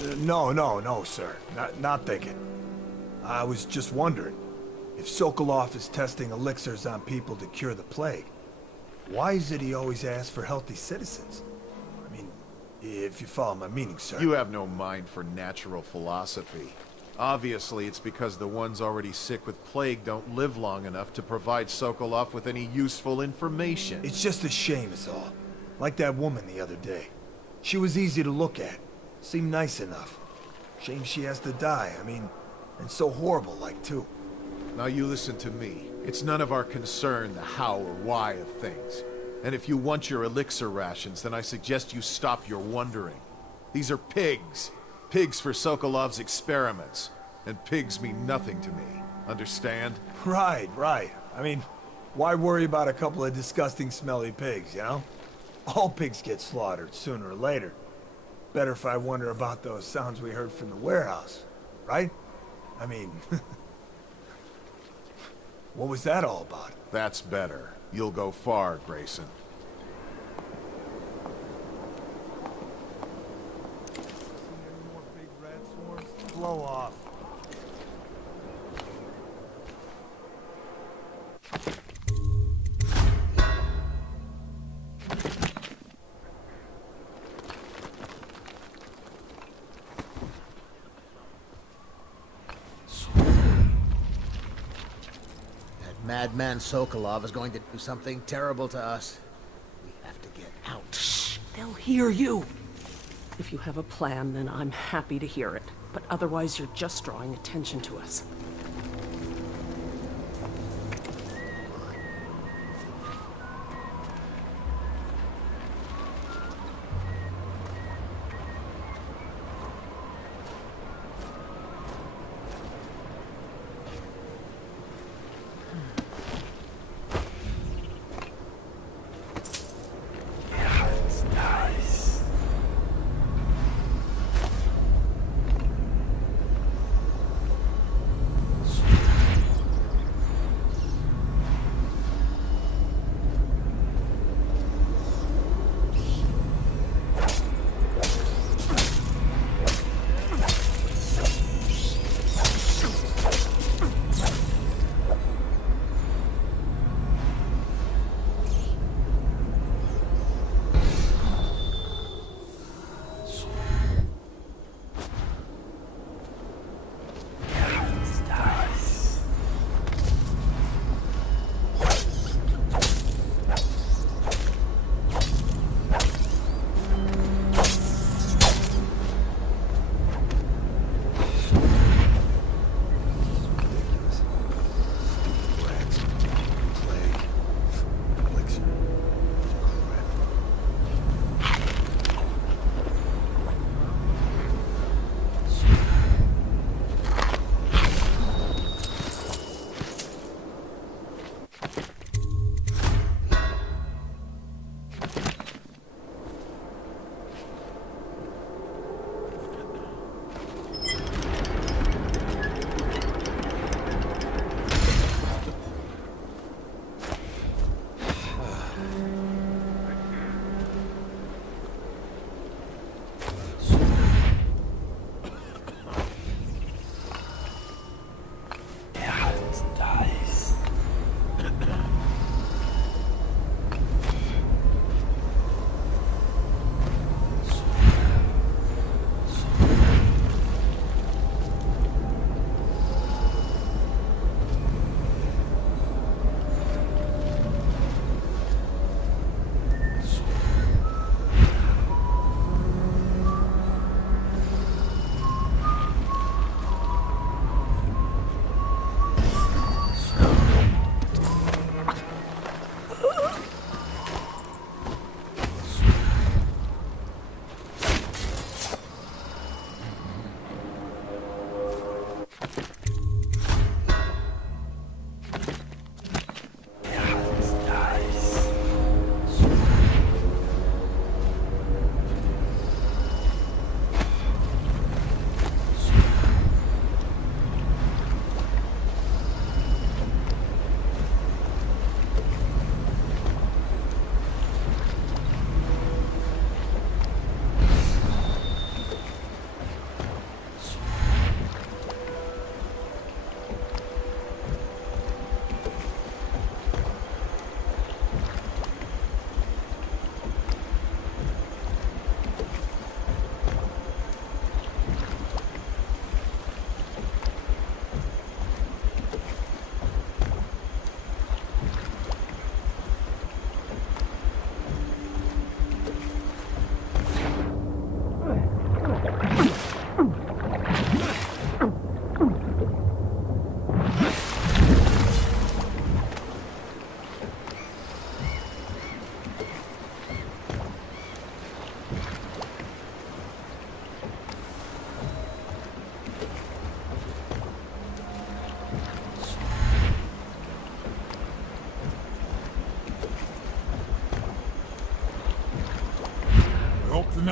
No, sir. Not thinking. I was just wondering, if Sokolov is testing elixirs on people to cure the plague, why is it he always asks for healthy citizens? I mean, if you follow my meaning, sir. You have no mind for natural philosophy. Obviously, it's because the ones already sick with plague don't live long enough to provide Sokolov with any useful information. It's just a shame is all. Like that woman the other day. She was easy to look at. Seemed nice enough. Shame she has to die, I mean, and so horrible like too. Now you listen to me. It's none of our concern the how or why of things. And if you want your elixir rations, then I suggest you stop your wondering. These are pigs. Pigs for Sokolov's experiments. And pigs mean nothing to me. Understand? Right. I mean, why worry about a couple of disgusting smelly pigs, you know? All pigs get slaughtered sooner or later. Better if I wonder about those sounds we heard from the warehouse, right? I mean, what was that all about? That's better. You'll go far, Grayson. Any more big rat swarms? Blow off. Madman Sokolov is going to do something terrible to us. We have to get out. Shh! They'll hear you. If you have a plan, then I'm happy to hear it. But otherwise, you're just drawing attention to us.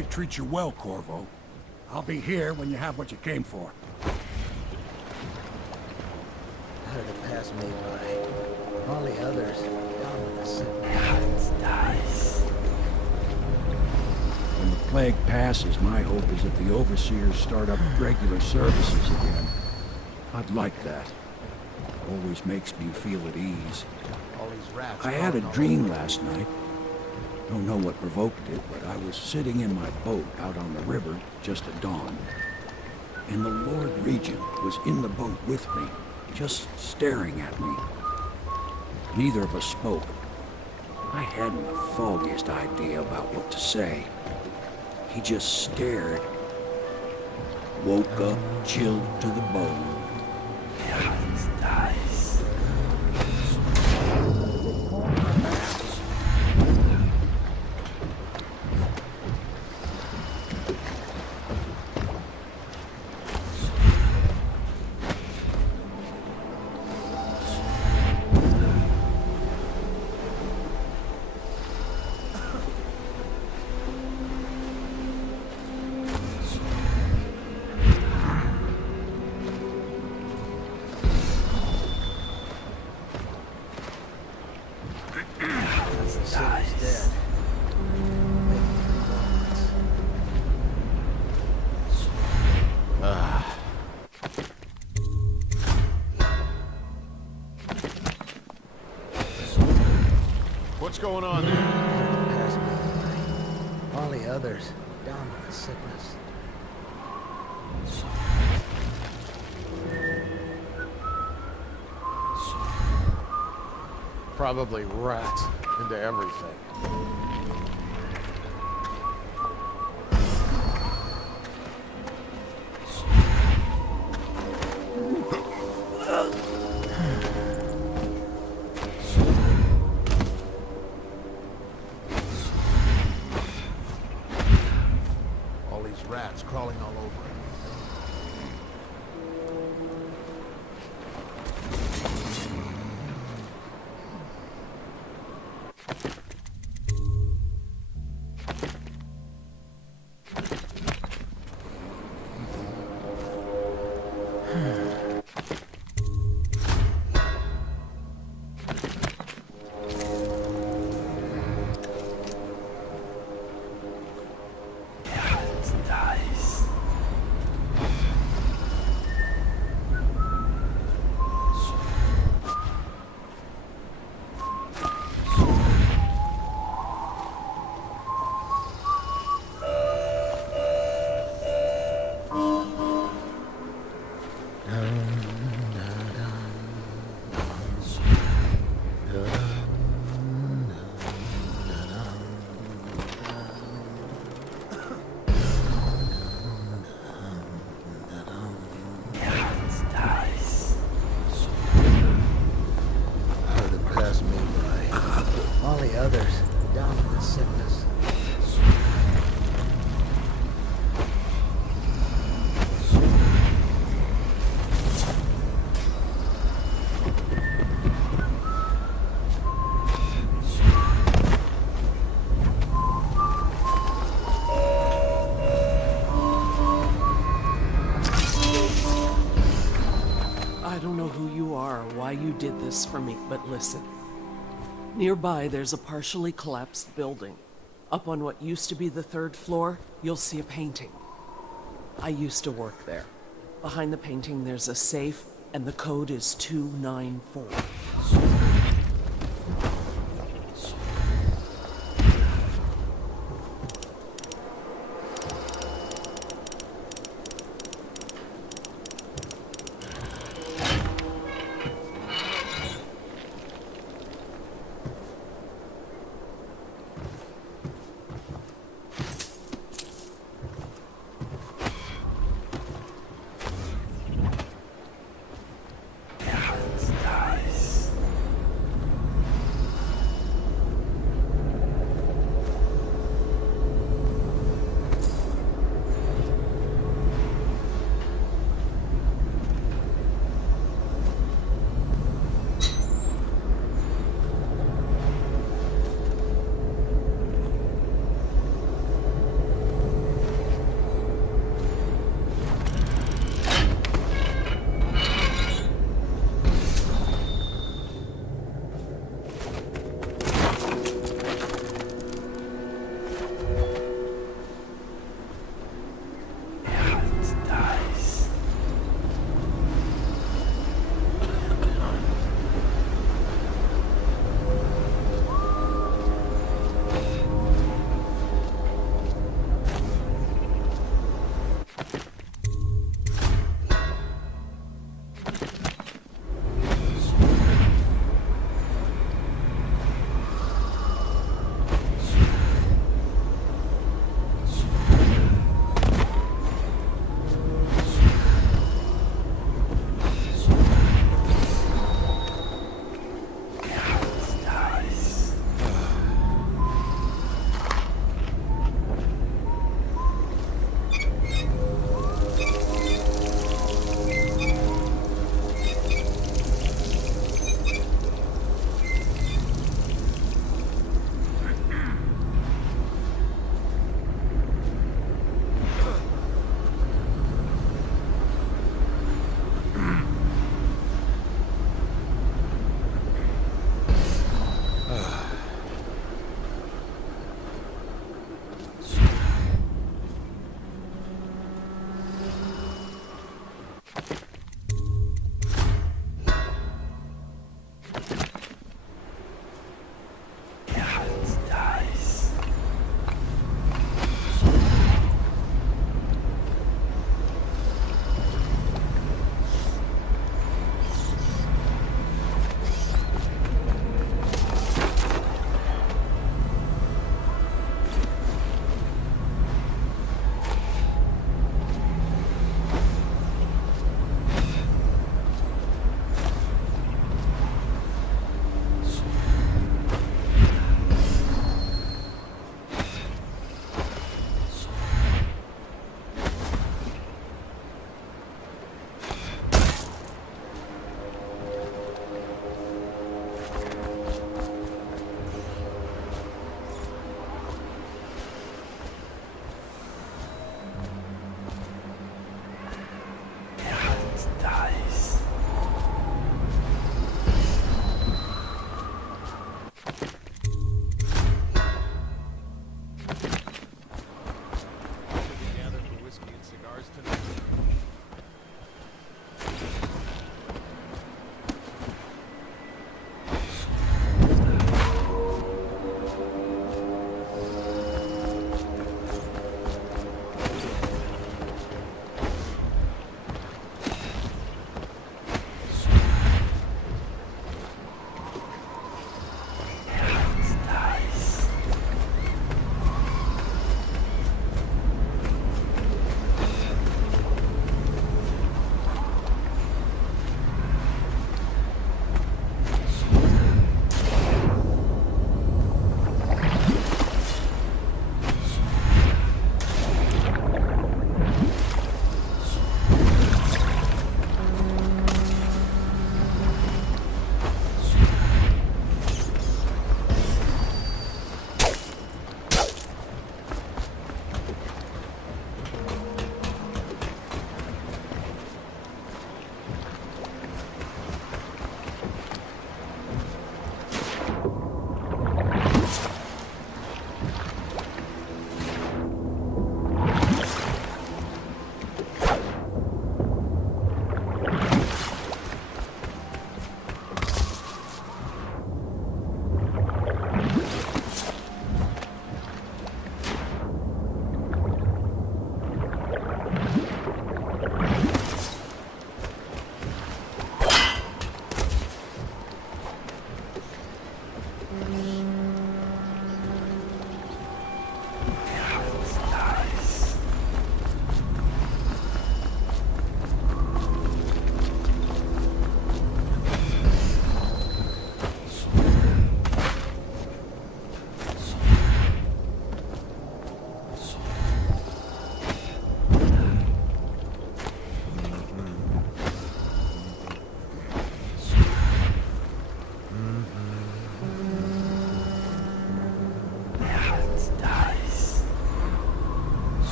might treat you well, Corvo. I'll be here when you have what you came for. How did it pass me by? All the others, down with the sickness. When the plague passes, my hope is that the overseers start up regular services again. I'd like that. Always makes me feel at ease. All these rats. I had a crawling all dream over. last night. Don't know what provoked it, but I was sitting in my boat out on the river just at dawn. And the Lord Regent was in the boat with me, just staring at me. Neither of us spoke. I hadn't the foggiest idea about what to say. He just stared. Woke up, chilled to the bone. The city's dead. Making performance. What's going on there? How did it pass me by? All the others, down with the sickness. Probably rats into everything. All these rats crawling all over it. How did it pass me by? All the others, down with the sickness. I don't know who you are or why you did this for me, but listen. Nearby, there's a partially collapsed building. Up on what used to be the 3rd floor, you'll see a painting. I used to work there. Behind the painting, there's a safe, and the code is 294.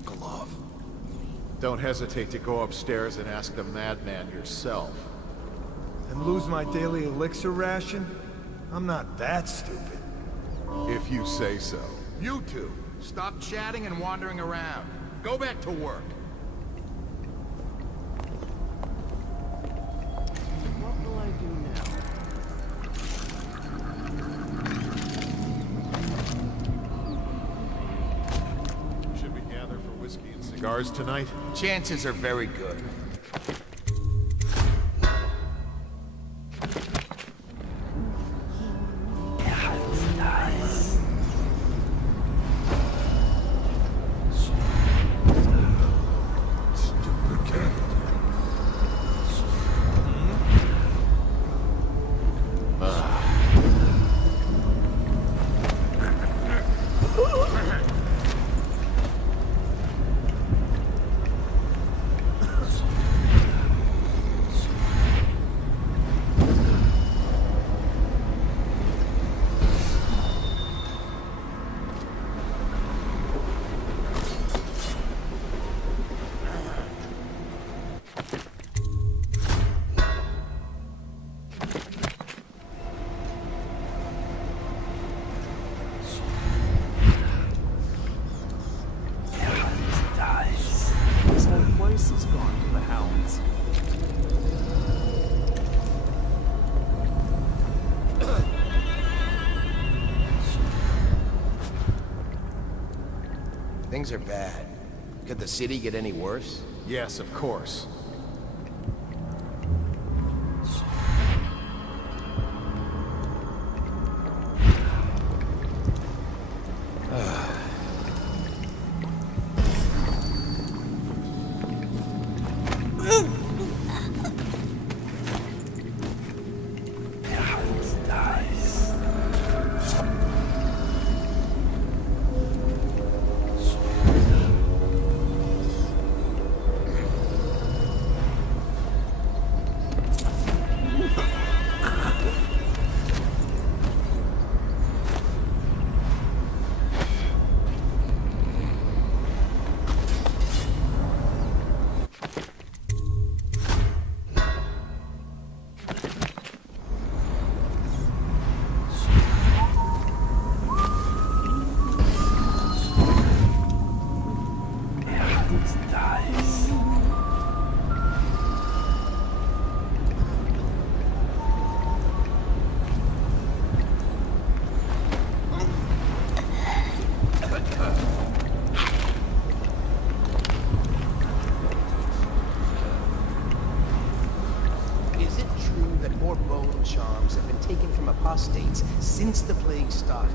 Sokolov. Don't hesitate to go upstairs and ask the madman yourself. And lose my daily elixir ration? I'm not that stupid. If you say so. You two, stop chatting and wandering around. Go back to work. What will I do now? Should we gather for whiskey and cigars tonight? Chances are very good. This whole place has gone to the hounds. Things are bad. Could the city get any worse? Yes, of course. taken from apostates since the plague started.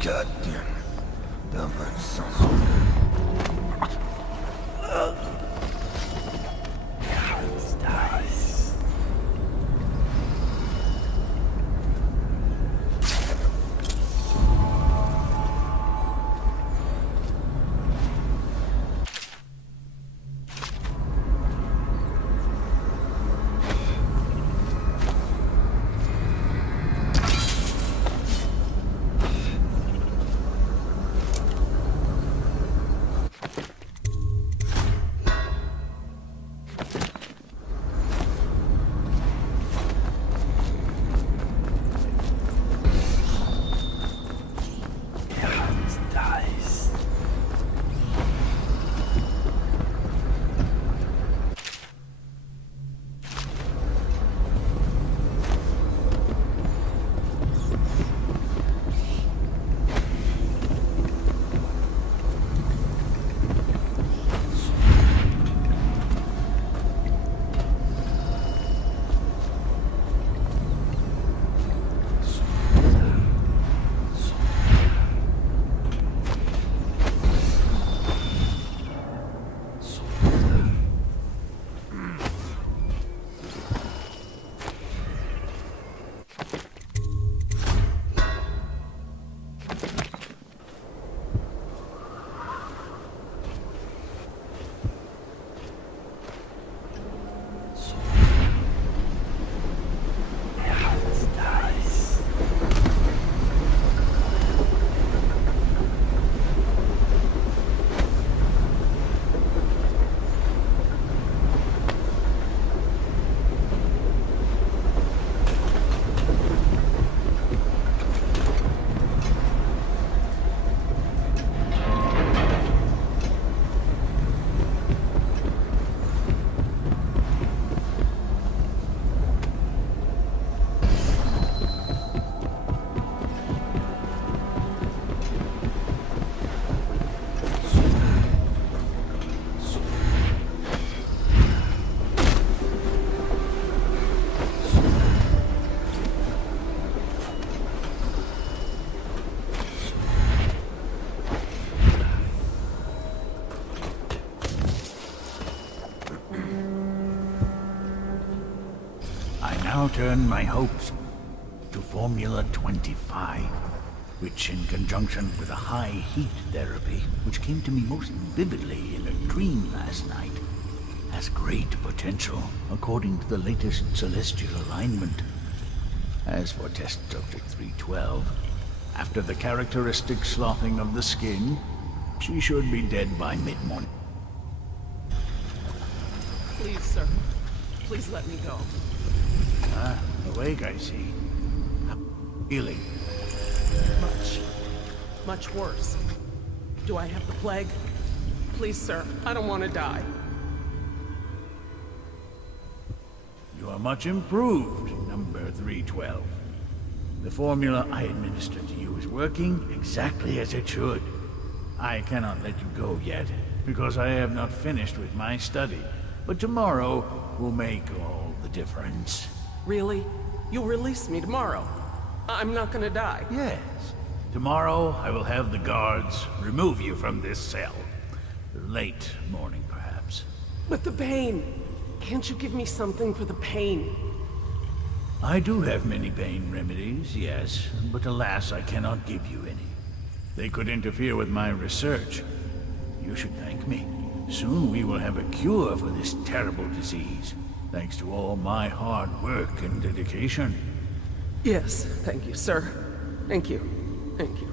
Goddamn dumbass son now turn my hopes to Formula 25, which in conjunction with a high heat therapy, which came to me most vividly in a dream last night, has great potential according to the latest celestial alignment. As for test subject 312, after the characteristic sloughing of the skin, she should be dead by mid-morning. Please, sir. Please let me go. Awake, I see. Healing. Much worse. Do I have the plague? Please, sir. I don't want to die. You are much improved, number 312. The formula I administered to you is working exactly as it should. I cannot let you go yet, because I have not finished with my study. But tomorrow will make all the difference. Really? You'll release me tomorrow? I'm not gonna die. Yes. Tomorrow I will have the guards remove you from this cell. Late morning, perhaps. But the pain! Can't you give me something for the pain? I do have many pain remedies, yes, but alas, I cannot give you any. They could interfere with my research. You should thank me. Soon we will have a cure for this terrible disease, thanks to all my hard work and dedication. Yes, thank you, sir. Thank you. Thank you.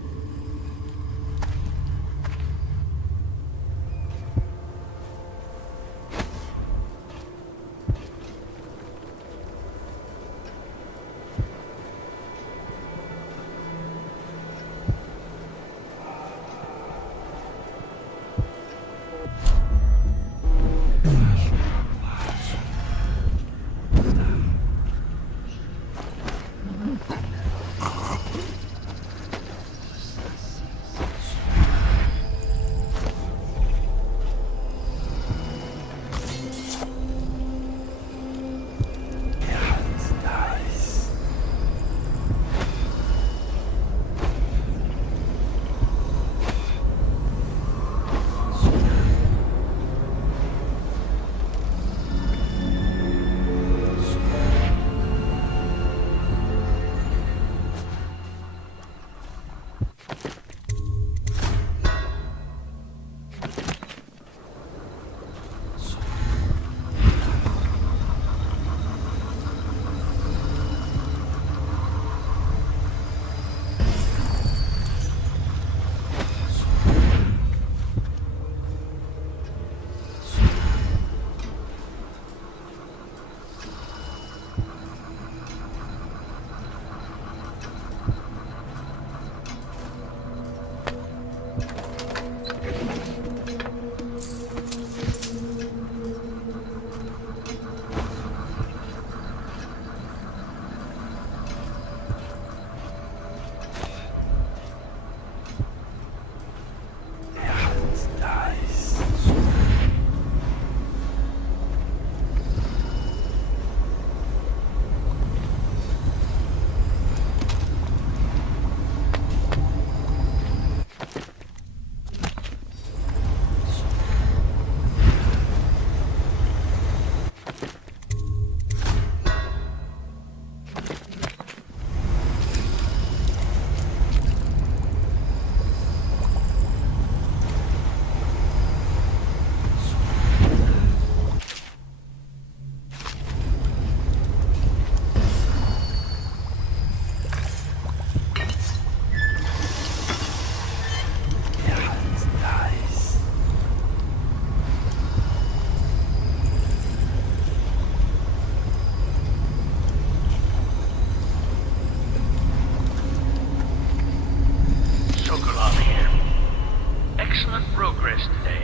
excellent progress today.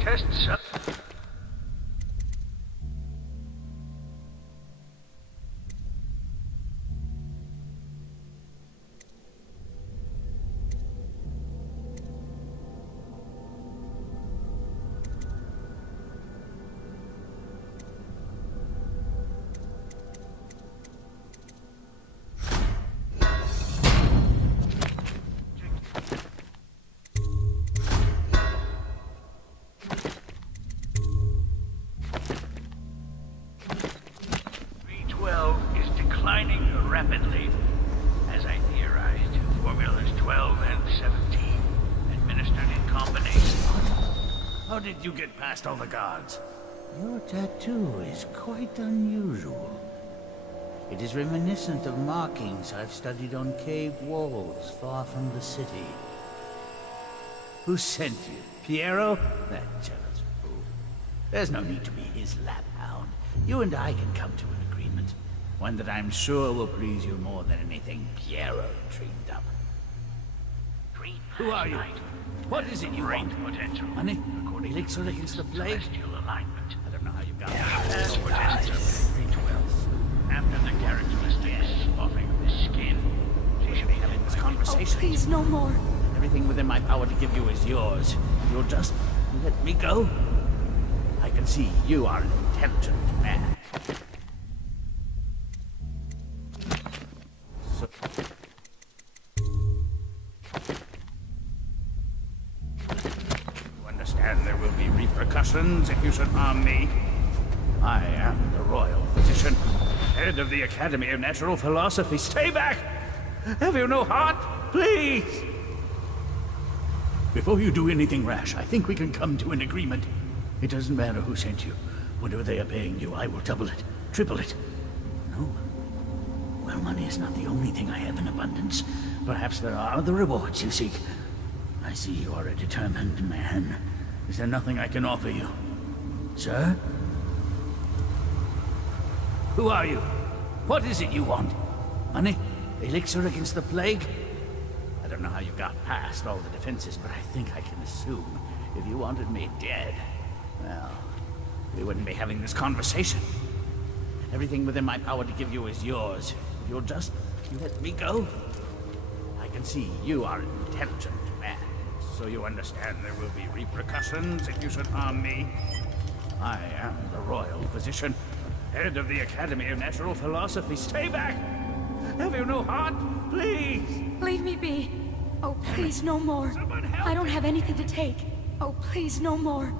Tests up. Rapidly. As I theorized, formulas 12 and 17, administered in combination. How did you get past all the guards? Your tattoo is quite unusual. It is reminiscent of markings I've studied on cave walls far from the city. Who sent you? Piero? That jealous fool. There's no need to be his laphound. You and I can come to an agreement. One that I'm sure will please you more than anything Piero dreamed up. Who are you? What is it you want? Potential. Money? Elixir against the plague? Celestial alignment. I don't know how you got As for distance, 312. After the characteristics sloughing the skin, she should be having this conversation. Oh, please, no more. Everything within my power to give you is yours. You'll just let me go? I can see you are an intelligent man. So... You understand there will be repercussions if you should harm me? I am the royal physician, head of the Academy of Natural Philosophy. Stay back! Have you no heart? Please! Before you do anything rash, I think we can come to an agreement. It doesn't matter who sent you. Whatever they are paying you, I will double it, triple it. No? Well, money is not the only thing I have in abundance. Perhaps there are other rewards you seek. I see you are a determined man. Is there nothing I can offer you? Sir? Who are you? What is it you want? Money? Elixir against the plague? I don't know how you got past all the defenses, but I think I can assume if you wanted me dead, well, we wouldn't be having this conversation. Everything within my power to give you is yours. If you'll just let me go. I can see you are an intelligent man, so you understand there will be repercussions if you should harm me. I am the royal physician, head of the Academy of Natural Philosophy. Stay back! Have you no heart? Please! Leave me be. Oh, please, no more. I don't have anything to take. Oh, please, no more.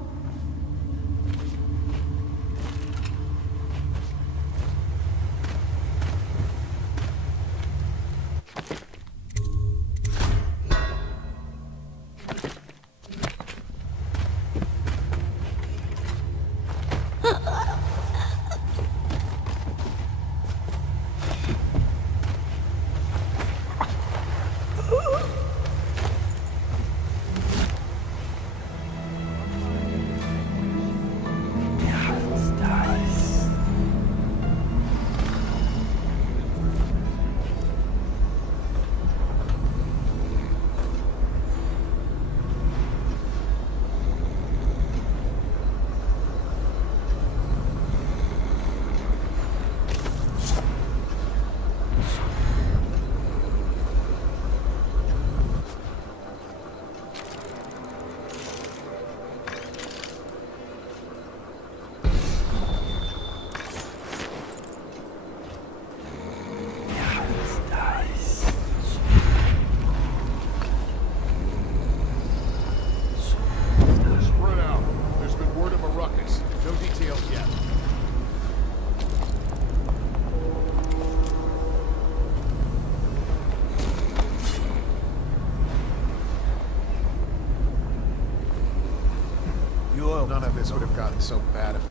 None of this would have gotten so bad if...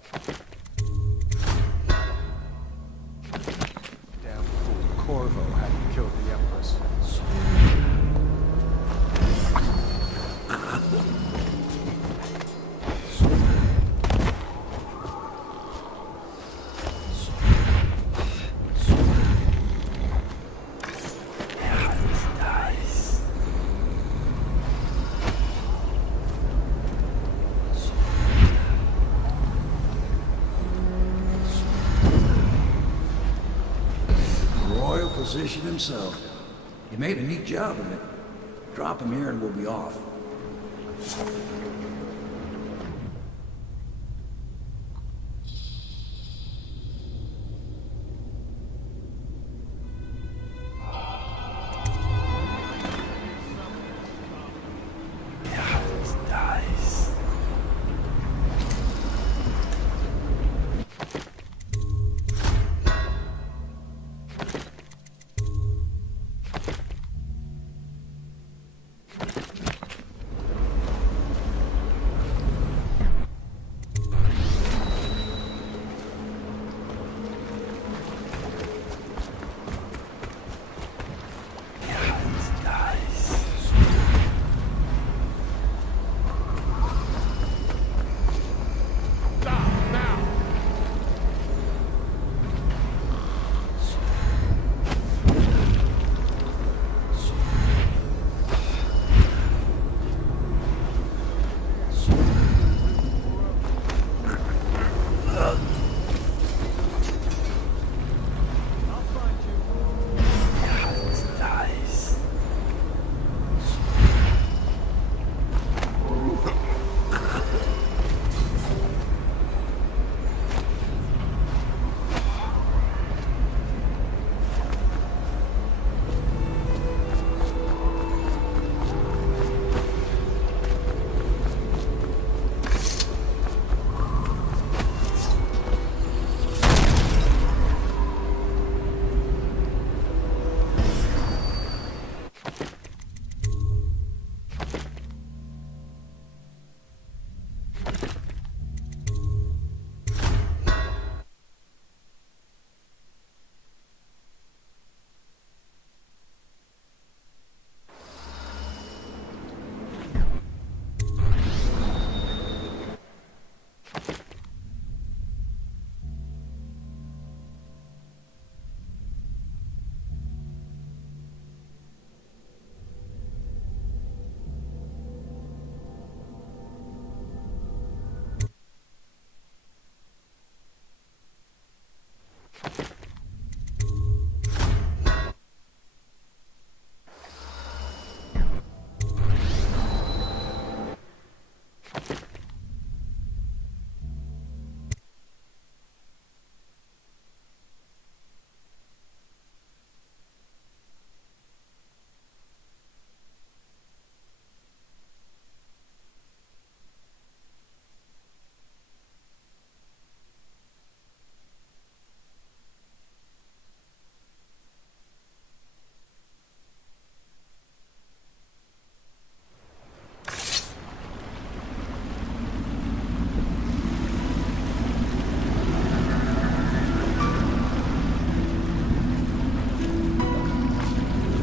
Damn fool Corvo hadn't killed the Empress. physician himself. You made a neat job of it. Drop him here and we'll be off.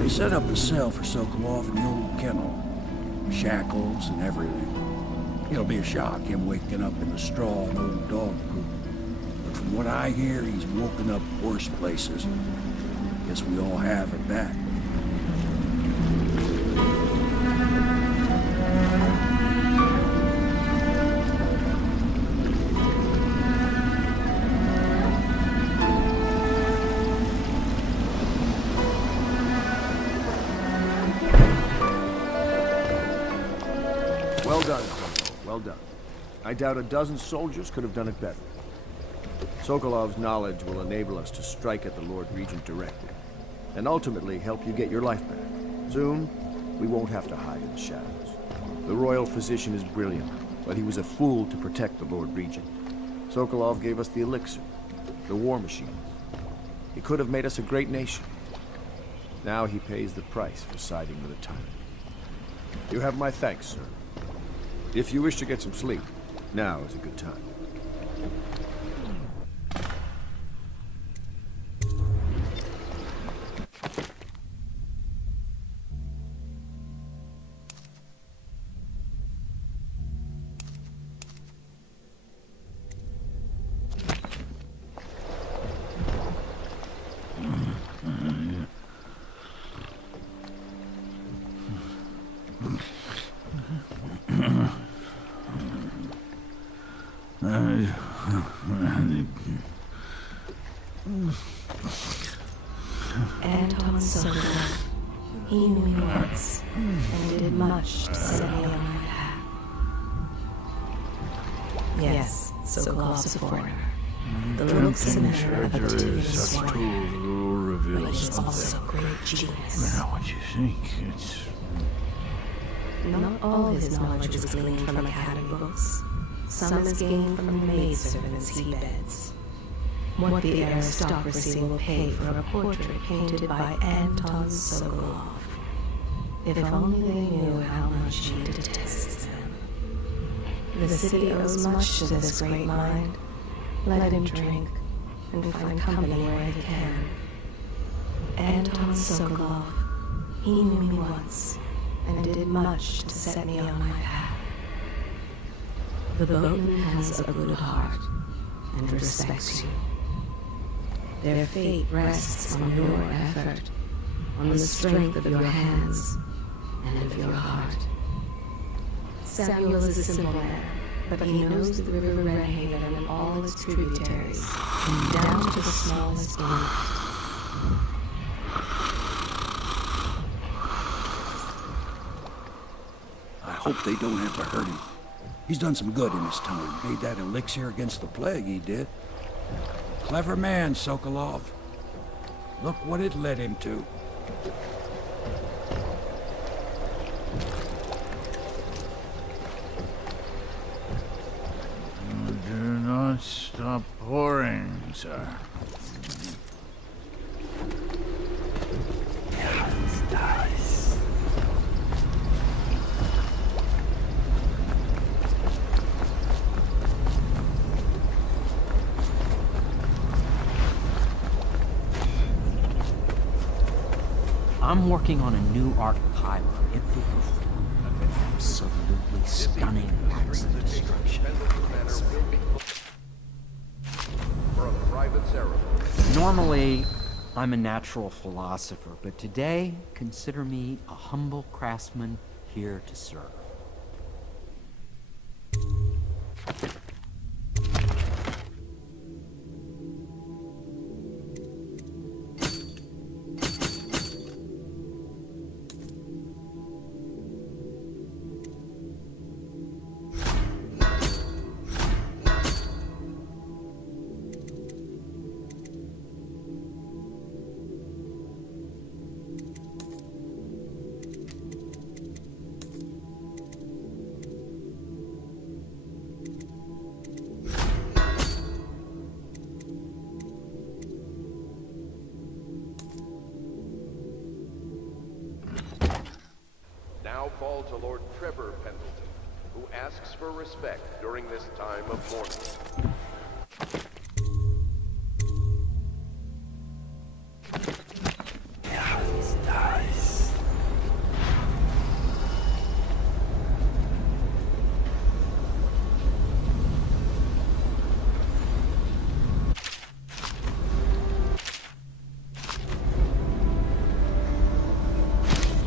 They set up a cell for Sokolov in the old kennel. Shackles and everything. It'll be a shock, him waking up in the straw and old dog poop. But from what I hear, he's woken up worse places. Guess we all have at that. Well done, Sokolov. Well done. I doubt a dozen soldiers could have done it better. Sokolov's knowledge will enable us to strike at the Lord Regent directly, and ultimately help you get your life back. Soon, we won't have to hide in the shadows. The royal physician is brilliant, but he was a fool to protect the Lord Regent. Sokolov gave us the elixir, the war machines. He could have made us a great nation. Now he pays the price for siding with a tyrant. You have my thanks, sir. If you wish to get some sleep, now is a good time. Anton much to set me on my path. Yes, Sokolov's a foreigner. The looks and manner of a typical swine. But he's also a great genius. Now, what you think? It's... Not all his knowledge is gleaned from academy books. Some is gained from the maidservants he beds. What the aristocracy will pay for a portrait painted by Anton Sokolov. If only they knew how much he detests them. The city owes much to this great mind. Let him drink and find company where he can. Anton Sokolov, he knew me once and did much to set me on my path. The boatman has a good heart and respects you. Their fate rests on your effort, on the strength of your hands and of your heart. Samuel is a simple man, but he knows the river Redhaven and all its tributaries, and down to the smallest inlet. I hope they don't have to hurt him. He's done some good in his time. Made that elixir against the plague, he did. Clever man, Sokolov. Look what it led him to. Do not stop pouring, sir. I'm working on a new arc pylon. It will perform absolutely stunning acts of destruction. Normally, I'm a natural philosopher, but today, consider me a humble craftsman here to serve. Now fall to Lord Trevor Pendleton, who asks for respect during this time of mourning.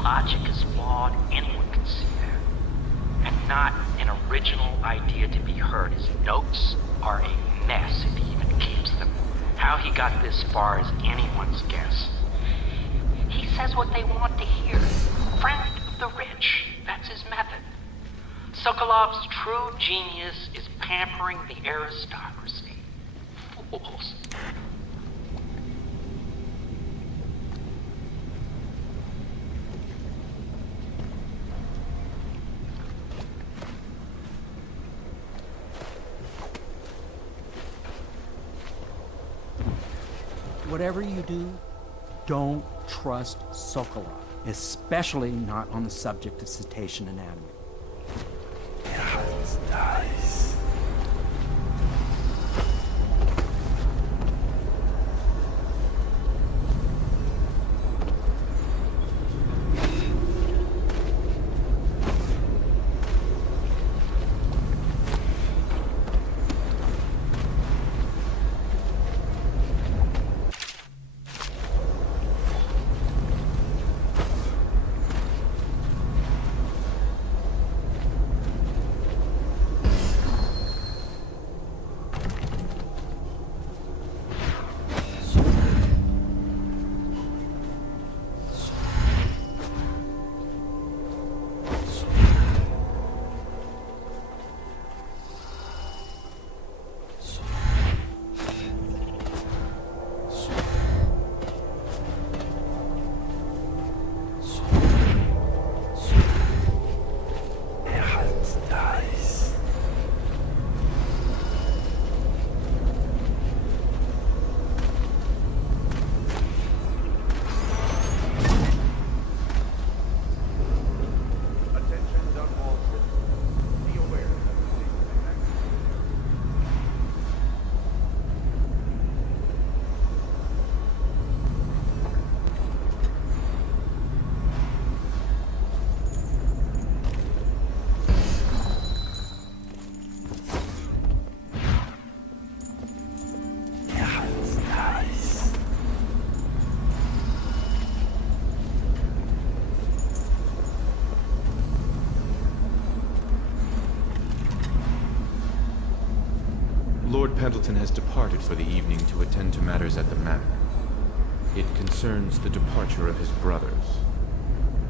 Logic is flawed, anyone can see that. And not an original idea to be heard. His notes are a mess if he even keeps them. How he got this far is anyone's guess. He says what they want to hear. Friend of the rich, that's his method. Sokolov's true genius is pampering the aristocracy. Fools. Whatever you do, don't trust Sokolov, especially not on the subject of cetacean anatomy. Pendleton has departed for the evening to attend to matters at the manor. It concerns the departure of his brothers.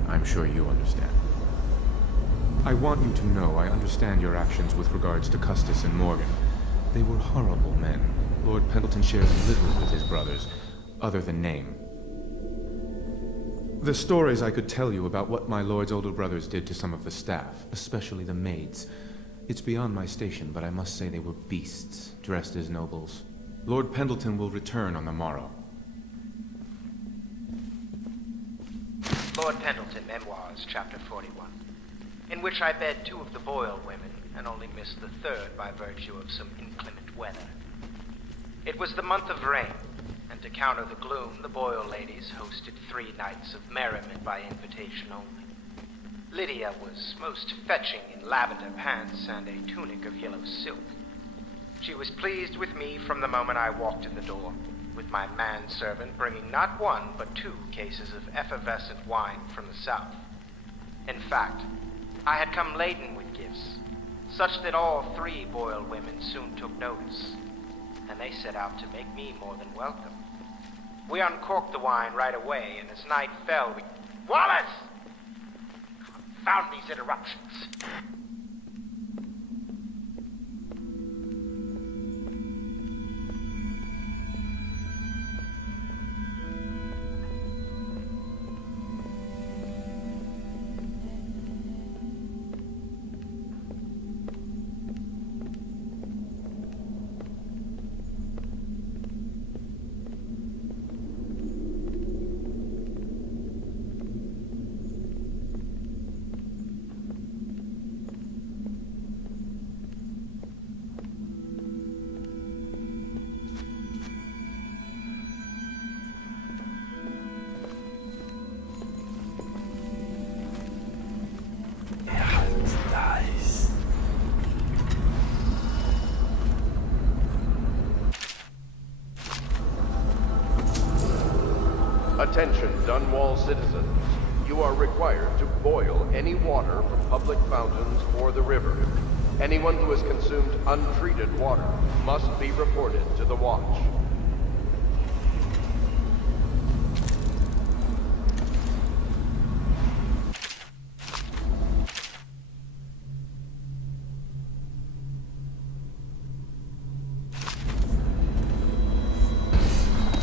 I'm sure you understand. I want you to know I understand your actions with regards to Custis and Morgan. They were horrible men. Lord Pendleton shares little with his brothers, other than name. The stories I could tell you about what my lord's older brothers did to some of the staff, especially the maids. It's beyond my station, but I must say they were beasts, dressed as nobles. Lord Pendleton will return on the morrow. Lord Pendleton Memoirs, Chapter 41, in which I bed 2 of the Boyle women and only missed the 3rd by virtue of some inclement weather. It was the month of rain, and to counter the gloom, the Boyle ladies hosted 3 nights of merriment by invitation only. Lydia was most fetching in lavender pants and a tunic of yellow silk. She was pleased with me from the moment I walked in the door, with my manservant bringing not 1 but 2 cases of effervescent wine from the south. In fact, I had come laden with gifts, such that all 3 Boyle women soon took notice, and they set out to make me more than welcome. We uncorked the wine right away, and as night fell, we... Wallace! Confound these interruptions. Attention, Dunwall citizens. You are required to boil any water from public fountains or the river. Anyone who has consumed untreated water must be reported to the watch.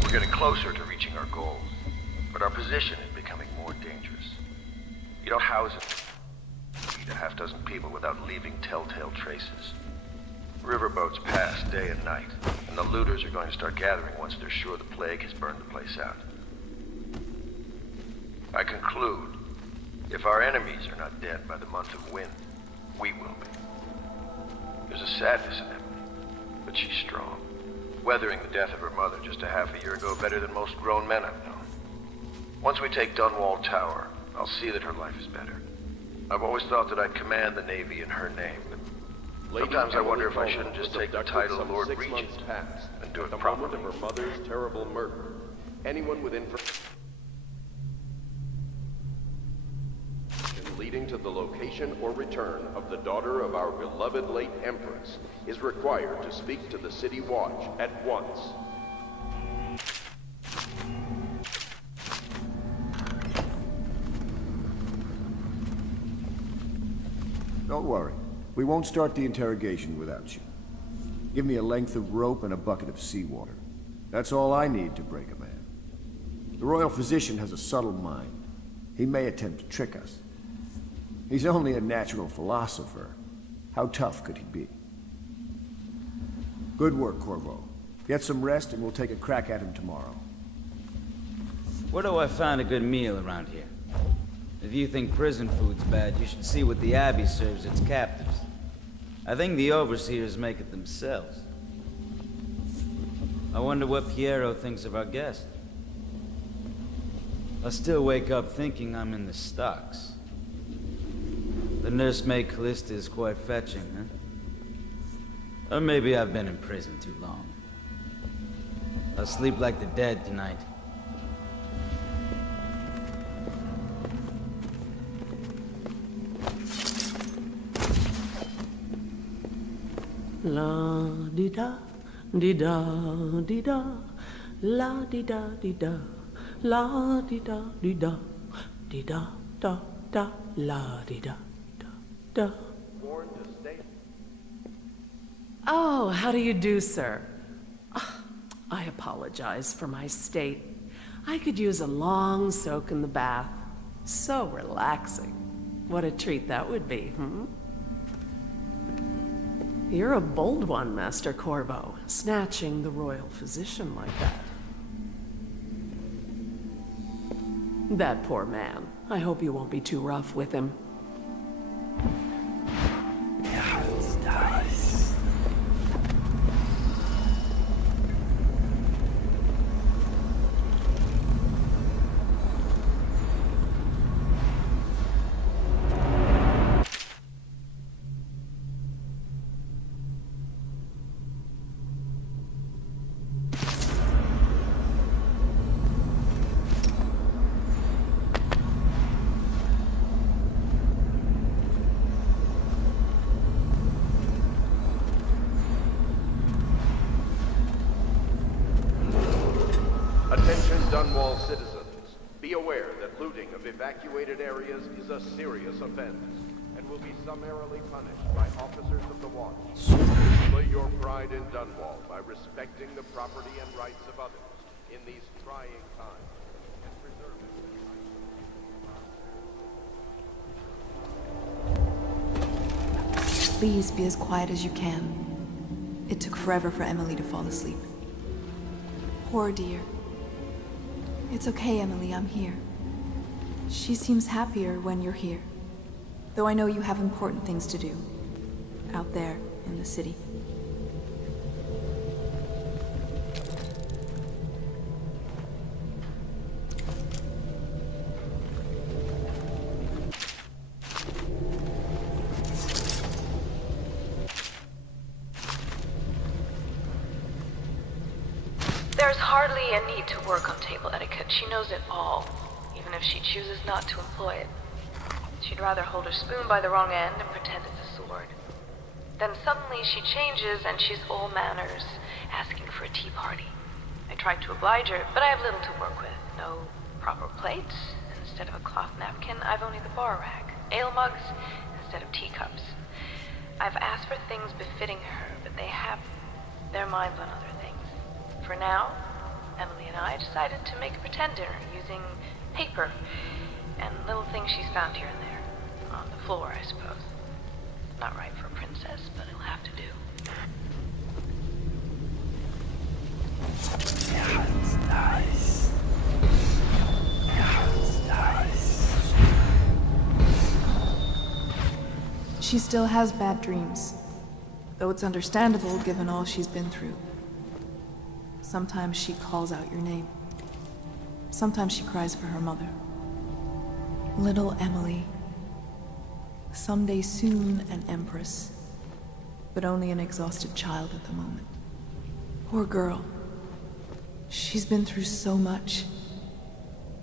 We're getting closer to reaching our goals. But our position is becoming more dangerous. You don't house a half dozen people without leaving telltale traces. Riverboats pass day and night, and the looters are going to start gathering once they're sure the plague has burned the place out. I conclude, if our enemies are not dead by the month of wind, we will be. There's a sadness in Emily, but she's strong. Weathering the death of her mother just a half a year ago better than most grown men I've known. Once we take Dunwall Tower, I'll see that her life is better. I've always thought that I'd command the Navy in her name, but sometimes I wonder if I shouldn't just take the title of Lord Regent and do it properly. At the moment of her mother's terrible murder, anyone with information leading to the location or return of the daughter of our beloved late Empress is required to speak to the City Watch at once. Don't worry. We won't start the interrogation without you. Give me a length of rope and a bucket of seawater. That's all I need to break a man. The royal physician has a subtle mind. He may attempt to trick us. He's only a natural philosopher. How tough could he be? Good work, Corvo. Get some rest and we'll take a crack at him tomorrow. Where do I find a good meal around here? If you think prison food's bad, you should see what the Abbey serves its captives. I think the overseers make it themselves. I wonder what Piero thinks of our guest. I still wake up thinking I'm in the stocks. The nursemaid Callista is quite fetching, huh? Or maybe I've been in prison too long. I'll sleep like the dead tonight. La-di-da, Dee-da, dee-da, la dee-da, dee-da, la dee-da, dee-da, dee-da, da, da, la dee-da, da, da. Warned to stay. Oh, how do you do, sir? I apologize for my state. I could use a long soak in the bath. So relaxing. What a treat that would be, hmm? You're a bold one, Master Corvo, snatching the royal physician like that. That poor man. I hope you won't be too rough with him. Attention Dunwall citizens. Be aware that looting of evacuated areas is a serious offense and will be summarily punished by officers of the watch. Display your pride in Dunwall by respecting the property and rights of others in these trying times and preserving. Please be as quiet as you can. It took forever for Emily to fall asleep. Poor dear. It's okay, Emily, I'm here. She seems happier when you're here. Though I know you have important things to do. Out there, in the city. There's hardly a need to work on table etiquette. She knows it all, even if she chooses not to employ it. She'd rather hold her spoon by the wrong end and pretend it's a sword. Then suddenly she changes and she's all manners, asking for a tea party. I tried to oblige her, but I have little to work with. No proper plates. Instead of a cloth napkin, I've only the bar rack. Ale mugs instead of teacups. I've asked for things befitting her, but they have their minds on other things. For now, Emily and I decided to make a pretend dinner using paper and little things she's found here and there. On the floor, I suppose. Not right for a princess, but it'll have to do. Yeah, it's nice. Yeah, it's nice. She still has bad dreams. Though it's understandable given all she's been through. Sometimes she calls out your name. Sometimes she cries for her mother. Little Emily. Someday soon an empress. But only an exhausted child at the moment. Poor girl. She's been through so much.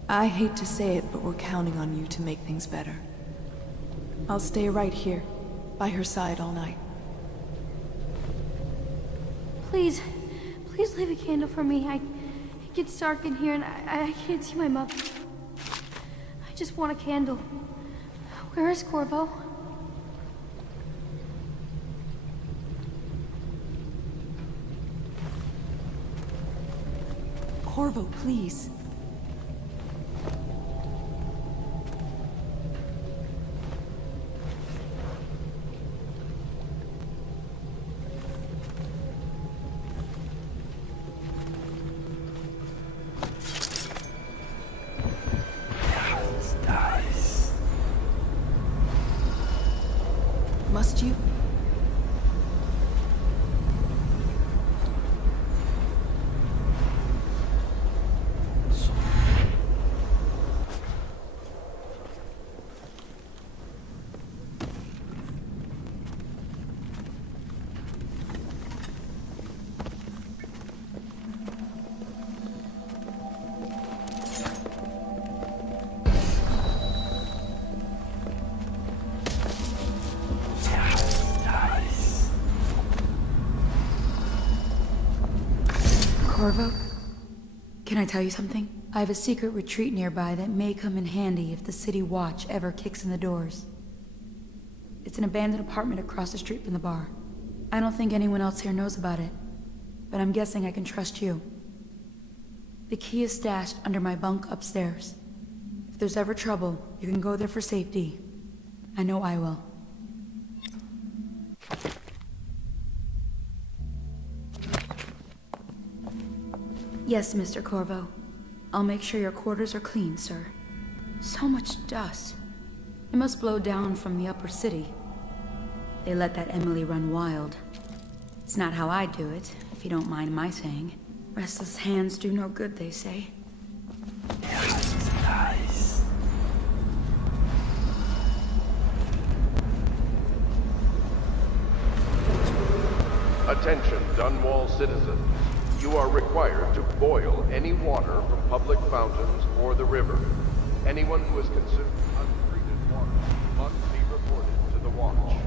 I hate to say it, but we're counting on you to make things better. I'll stay right here, by her side all night. Please leave a candle for me. It gets dark in here and I can't see my mother. I just want a candle. Where is Corvo? Corvo, please. Must you? Corvo, can I tell you something? I have a secret retreat nearby that may come in handy if the city watch ever kicks in the doors. It's an abandoned apartment across the street from the bar. I don't think anyone else here knows about it, but I'm guessing I can trust you. The key is stashed under my bunk upstairs. If there's ever trouble, you can go there for safety. I know I will. Yes, Mr. Corvo. I'll make sure your quarters are clean, sir. So much dust. It must blow down from the upper city. They let that Emily run wild. It's not how I do it, if you don't mind my saying. Restless hands do no good, they say. Nice. Attention, Dunwall citizens. You are required to boil any water from public fountains or the river. Anyone who has consumed untreated water must be reported to the watch.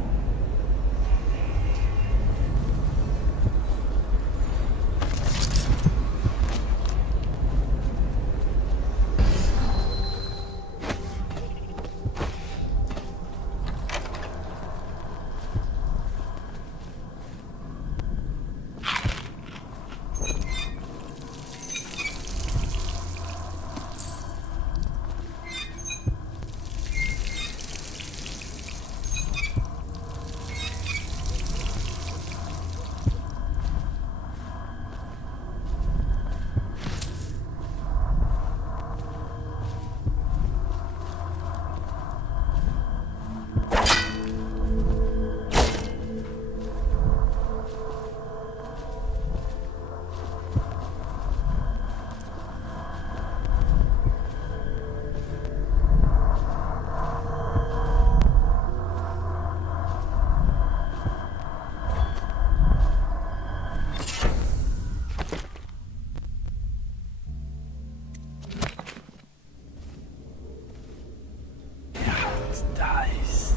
Nice.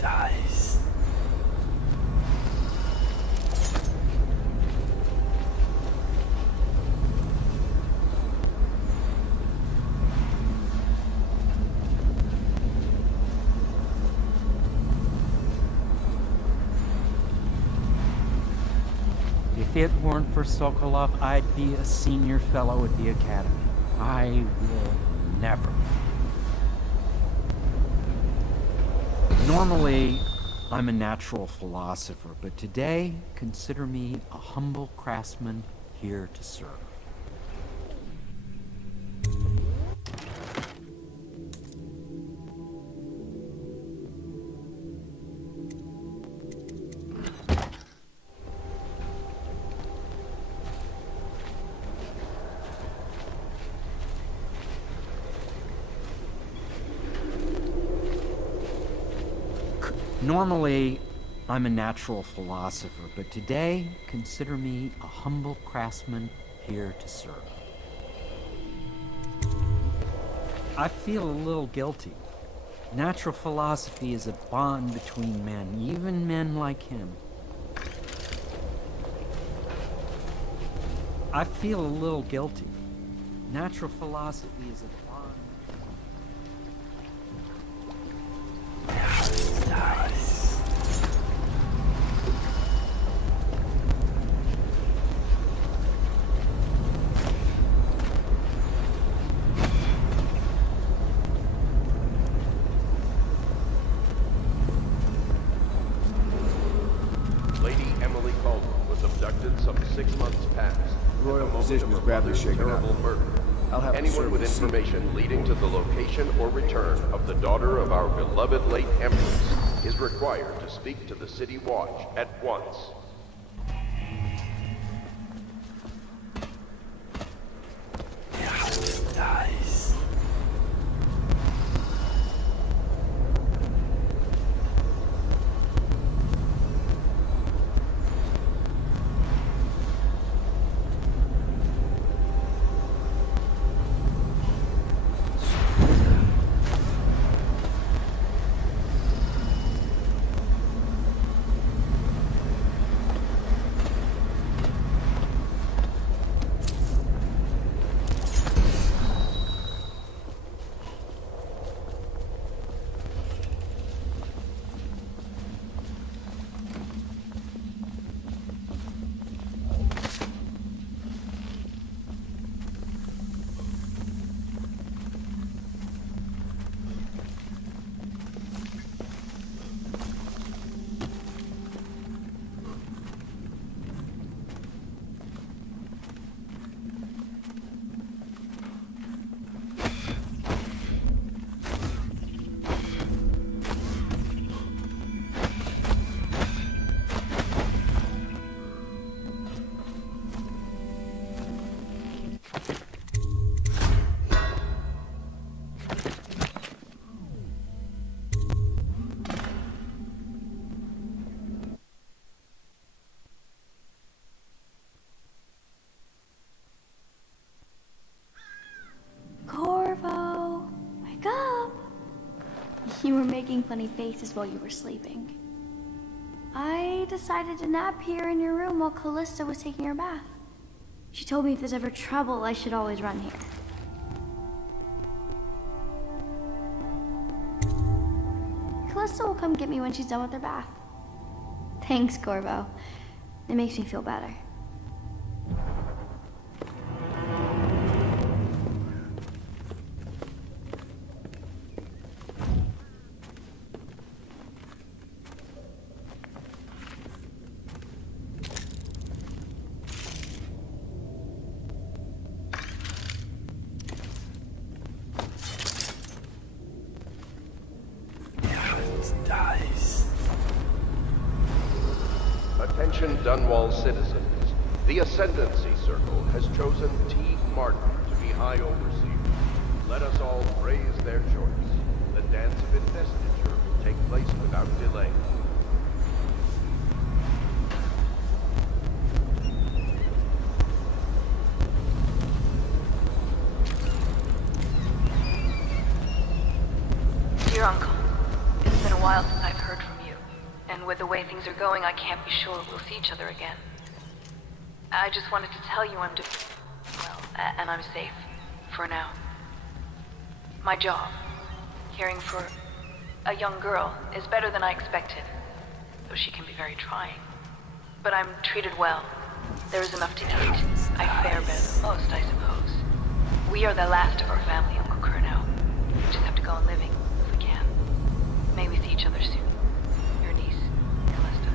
Nice. If it weren't for Sokolov, I'd be a senior fellow at the Academy. I will never. Normally, I'm a natural philosopher, but today, consider me a humble craftsman here to serve. Normally, I'm a natural philosopher, but today, consider me a humble craftsman here to serve. I feel a little guilty. Natural philosophy is a bond between men, even men like him. I feel a little guilty. Natural philosophy is a bond. Nice. Lady Emily Caldwell was abducted some 6 months past. Royal position is badly shaken up. Terrible murder. I'll have Anyone with information leading to the location or return of the daughter of our beloved late Empress is required to speak to the City Watch at once. Nice. You were making funny faces while you were sleeping. I decided to nap here in your room while Callista was taking her bath. She told me if there's ever trouble, I should always run here. Callista will come get me when she's done with her bath. Thanks, Corvo. It makes me feel better. Attention Dunwall citizens. The Ascendancy Circle has chosen T. Martin to be High Overseer. Let us all praise their choice. The dance of investiture will take place without delay. Dear Uncle, it's been a while since I've heard from you. And with the way things are going, I can't be sure we'll see each other again. I just wanted to tell you I'm well, and I'm safe. For now. My job, caring for a young girl, is better than I expected. Though she can be very trying. But I'm treated well. There is enough to eat. I fare better than most, I suppose. We are the last of our family, Uncle Kurnow. We just have to go on living, if we can. May we see each other soon. Your niece, Callista.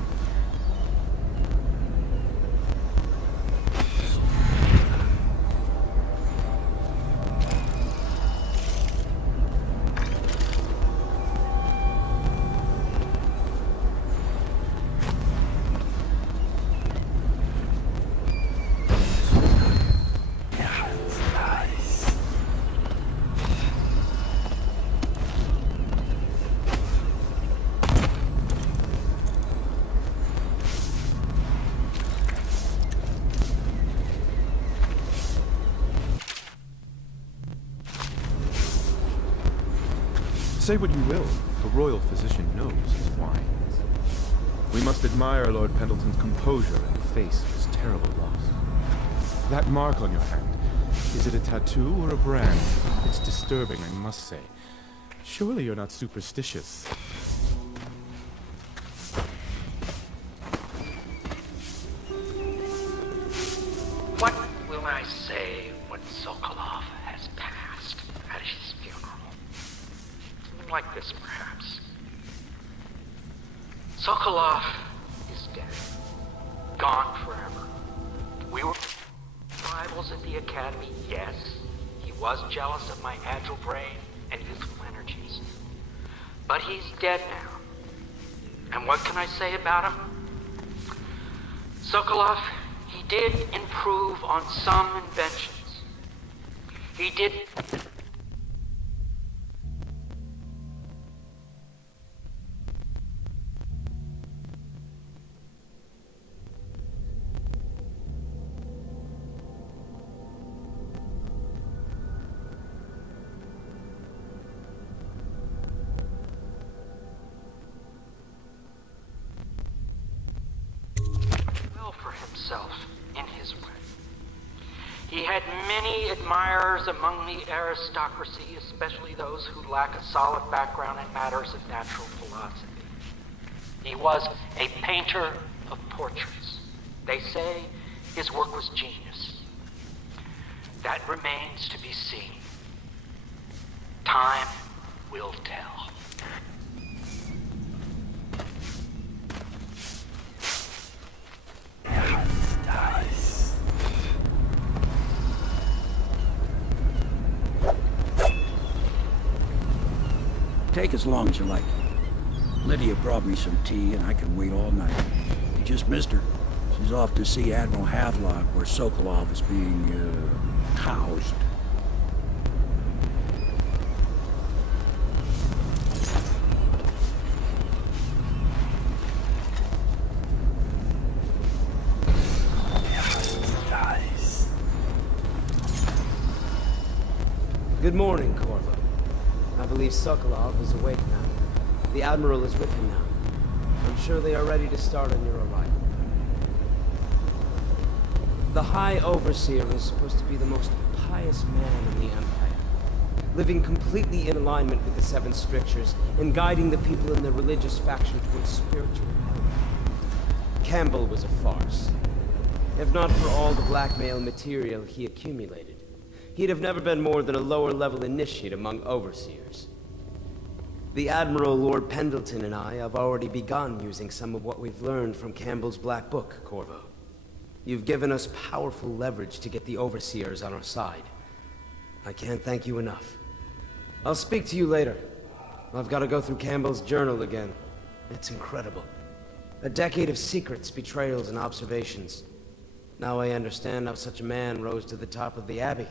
Say what you will, the royal physician knows his wines. We must admire Lord Pendleton's composure in the face of his terrible loss. That mark on your hand, is it a tattoo or a brand? It's disturbing, I must say. Surely you're not superstitious. What will I say when Sokolov has passed at his funeral? Something like this, perhaps. Sokolov is dead. Gone forever. We were rivals at the academy, yes. He was jealous of my agile brain and youthful energies. But he's dead now. And what can I say about him? Sokolov, he did improve on some inventions. He did... for himself in his way. He had many admirers among the aristocracy, especially those who lack a solid background in matters of natural philosophy. He was a painter of portraits. They say his work was genius. That remains to be seen. Time will tell. Take as long as you like. Lydia brought me some tea, and I can wait all night. You just missed her. She's off to see Admiral Havelock, where Sokolov is being, housed. Good morning, Corvo. I believe Sokolov is awake now. The Admiral is with him now. I'm sure they are ready to start on your arrival. The High Overseer is supposed to be the most pious man in the Empire, living completely in alignment with the Seven Strictures and guiding the people in the religious faction towards spiritual health. Campbell was a farce. If not for all the blackmail material he accumulated, he'd have never been more than a lower-level initiate among overseers. The Admiral, Lord Pendleton, and I have already begun using some of what we've learned from Campbell's Black Book, Corvo. You've given us powerful leverage to get the overseers on our side. I can't thank you enough. I'll speak to you later. I've got to go through Campbell's journal again. It's incredible. A decade of secrets, betrayals, and observations. Now I understand how such a man rose to the top of the Abbey.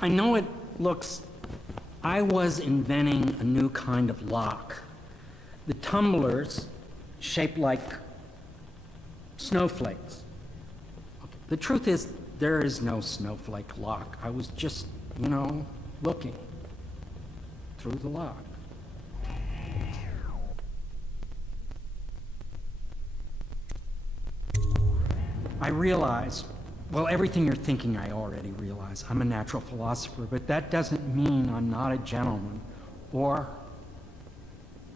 I know it looks... I was inventing a new kind of lock. The tumblers, shaped like snowflakes. The truth is, there is no snowflake lock. I was just, looking through the lock. I realize, well, everything you're thinking I already realize. I'm a natural philosopher, but that doesn't mean I'm not a gentleman, or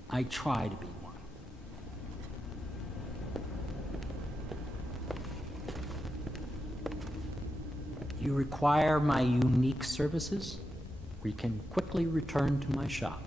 I try to be one. You require my unique services? We can quickly return to my shop.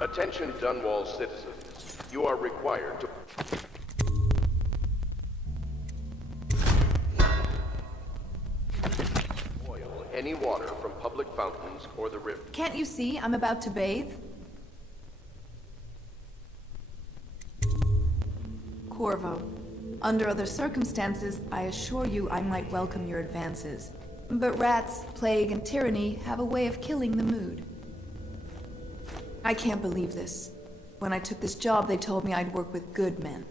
Attention Dunwall citizens. You are required to... boil any water from public fountains or the river. Can't you see I'm about to bathe? Corvo, under other circumstances, I assure you I might welcome your advances. But rats, plague, and tyranny have a way of killing the mood. I can't believe this. When I took this job, they told me I'd work with good men.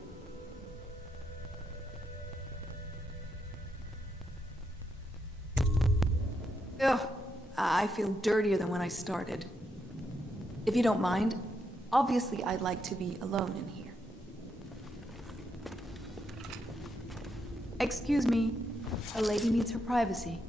Ugh, I feel dirtier than when I started. If you don't mind, obviously I'd like to be alone in here. Excuse me, a lady needs her privacy.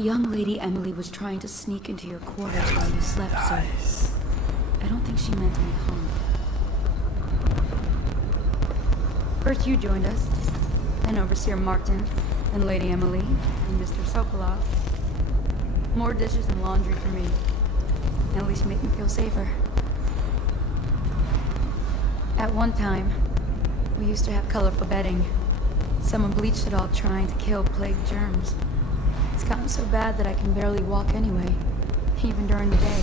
The young lady Emily was trying to sneak into your quarters while you slept, sir. I don't think she meant any harm. First you joined us, then Overseer Martin, then Lady Emily, and Mr. Sokolov. More dishes and laundry for me. At least make me feel safer. At one time, we used to have colorful bedding. Someone bleached it all trying to kill plague germs. It's gotten so bad that I can barely walk anyway, even during the day.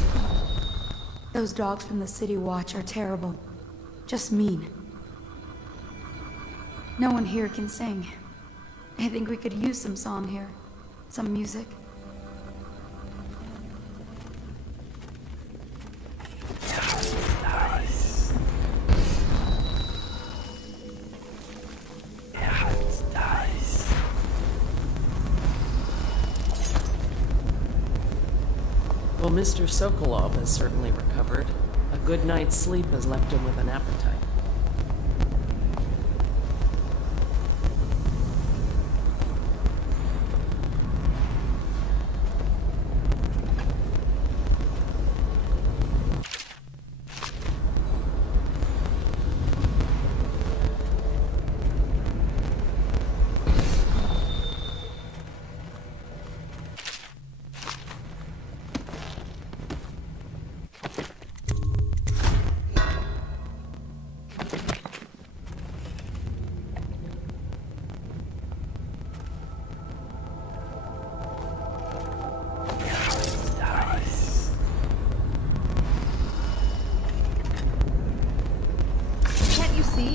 Those dogs from the City Watch are terrible. Just mean. No one here can sing. I think we could use some song here. Some music. Well, Mr. Sokolov has certainly recovered. A good night's sleep has left him with an appetite.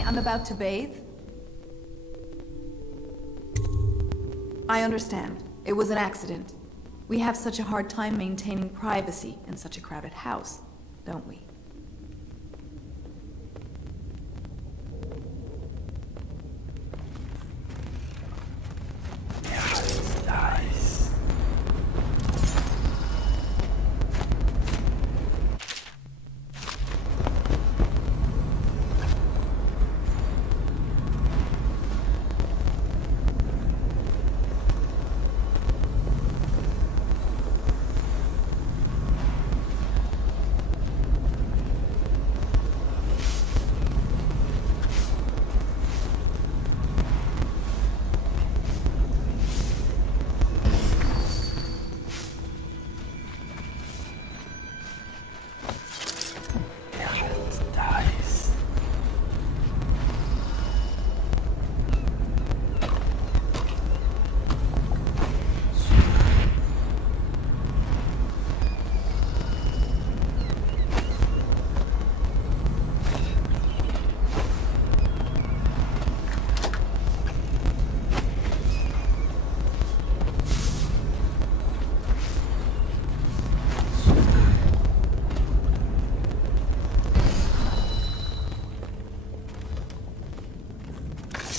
I'm about to bathe. I understand. It was an accident. We have such a hard time maintaining privacy in such a crowded house, don't we?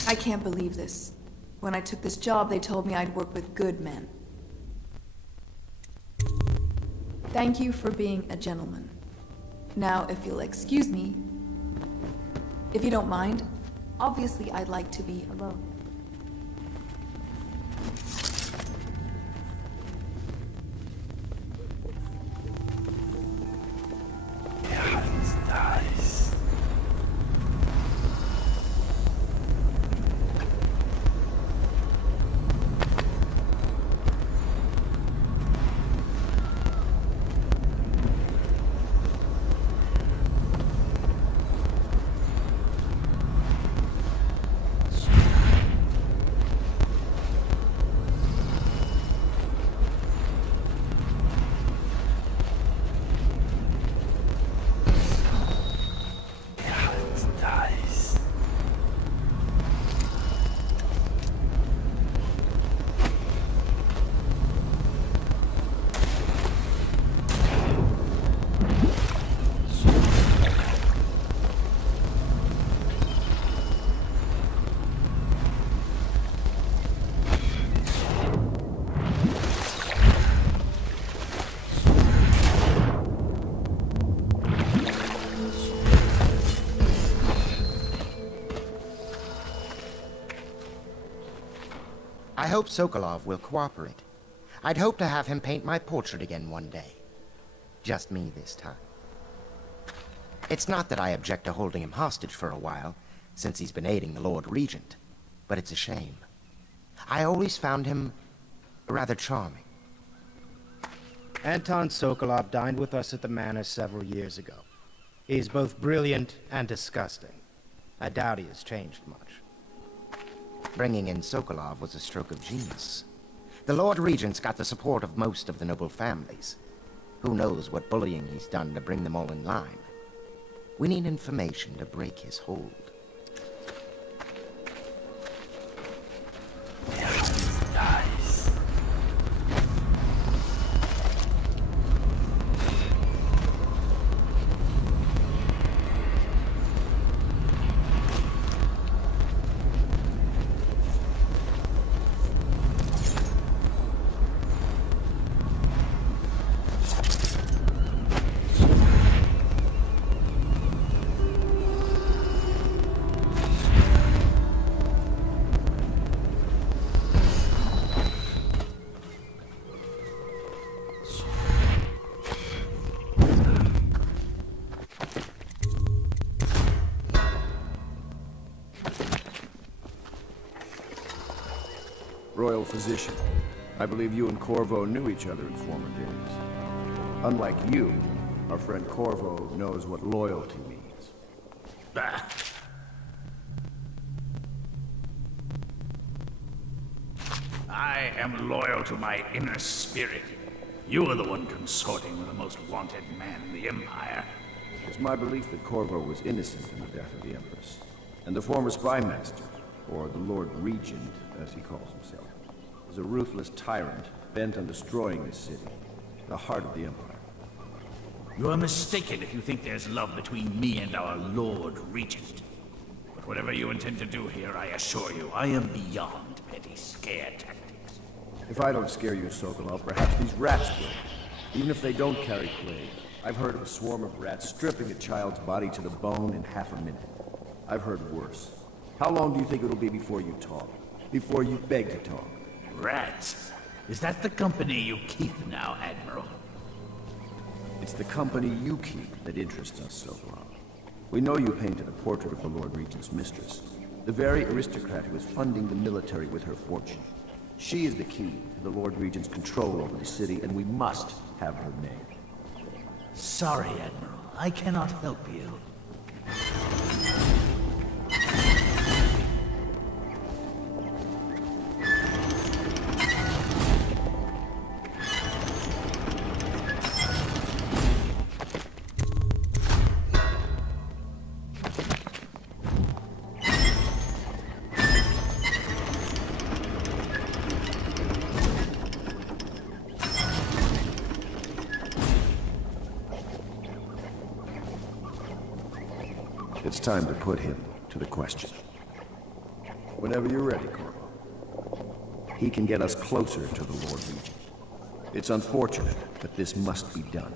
I can't believe this. When I took this job, they told me I'd work with good men. Thank you for being a gentleman. Now, if you'll excuse me, if you don't mind, obviously I'd like to be alone. I hope Sokolov will cooperate. I'd hoped to have him paint my portrait again one day. Just me this time. It's not that I object to holding him hostage for a while, since he's been aiding the Lord Regent, but it's a shame. I always found him rather charming. Anton Sokolov dined with us at the manor several years ago. He's both brilliant and disgusting. I doubt he has changed much. Bringing in Sokolov was a stroke of genius. The Lord Regent's got the support of most of the noble families. Who knows what bullying he's done to bring them all in line. We need information to break his hold. Royal physician. I believe you and Corvo knew each other in former days. Unlike you, our friend Corvo knows what loyalty means. Bah. I am loyal to my inner spirit. You are the one consorting with the most wanted man in the Empire. It's my belief that Corvo was innocent in the death of the Empress, and the former spy master, or the Lord Regent, as he calls himself, is a ruthless tyrant bent on destroying this city, the heart of the Empire. You are mistaken if you think there's love between me and our Lord Regent. But whatever you intend to do here, I assure you, I am beyond petty scare tactics. If I don't scare you, Sokolov, perhaps these rats will. Even if they don't carry plague, I've heard of a swarm of rats stripping a child's body to the bone in half a minute. I've heard worse. How long do you think it'll be before you talk? Before you beg to talk? Rats? Is that the company you keep now, Admiral? It's the company you keep that interests us, Sokolov. We know you painted a portrait of the Lord Regent's mistress, the very aristocrat who is funding the military with her fortune. She is the key to the Lord Regent's control over the city, and we must have her name. Sorry, Admiral. I cannot help you. It's time to put him to the question. Whenever you're ready, Corvo. He can get us closer to the Lord Regent. It's unfortunate, but this must be done.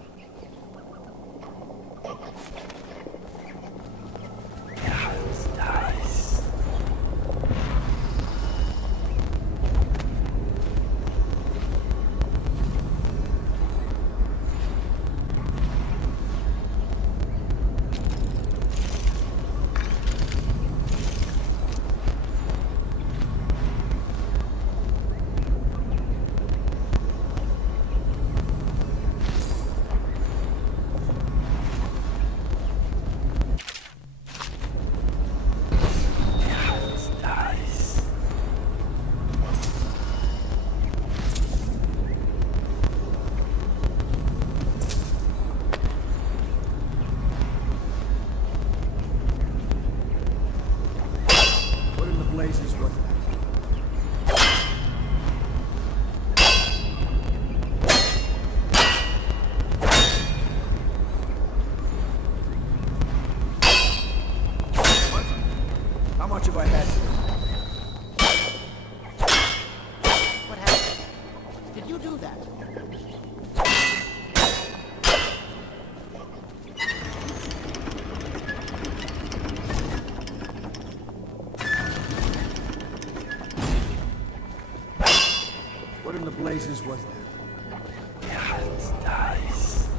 What in the blazes was that? Yeah, it's nice.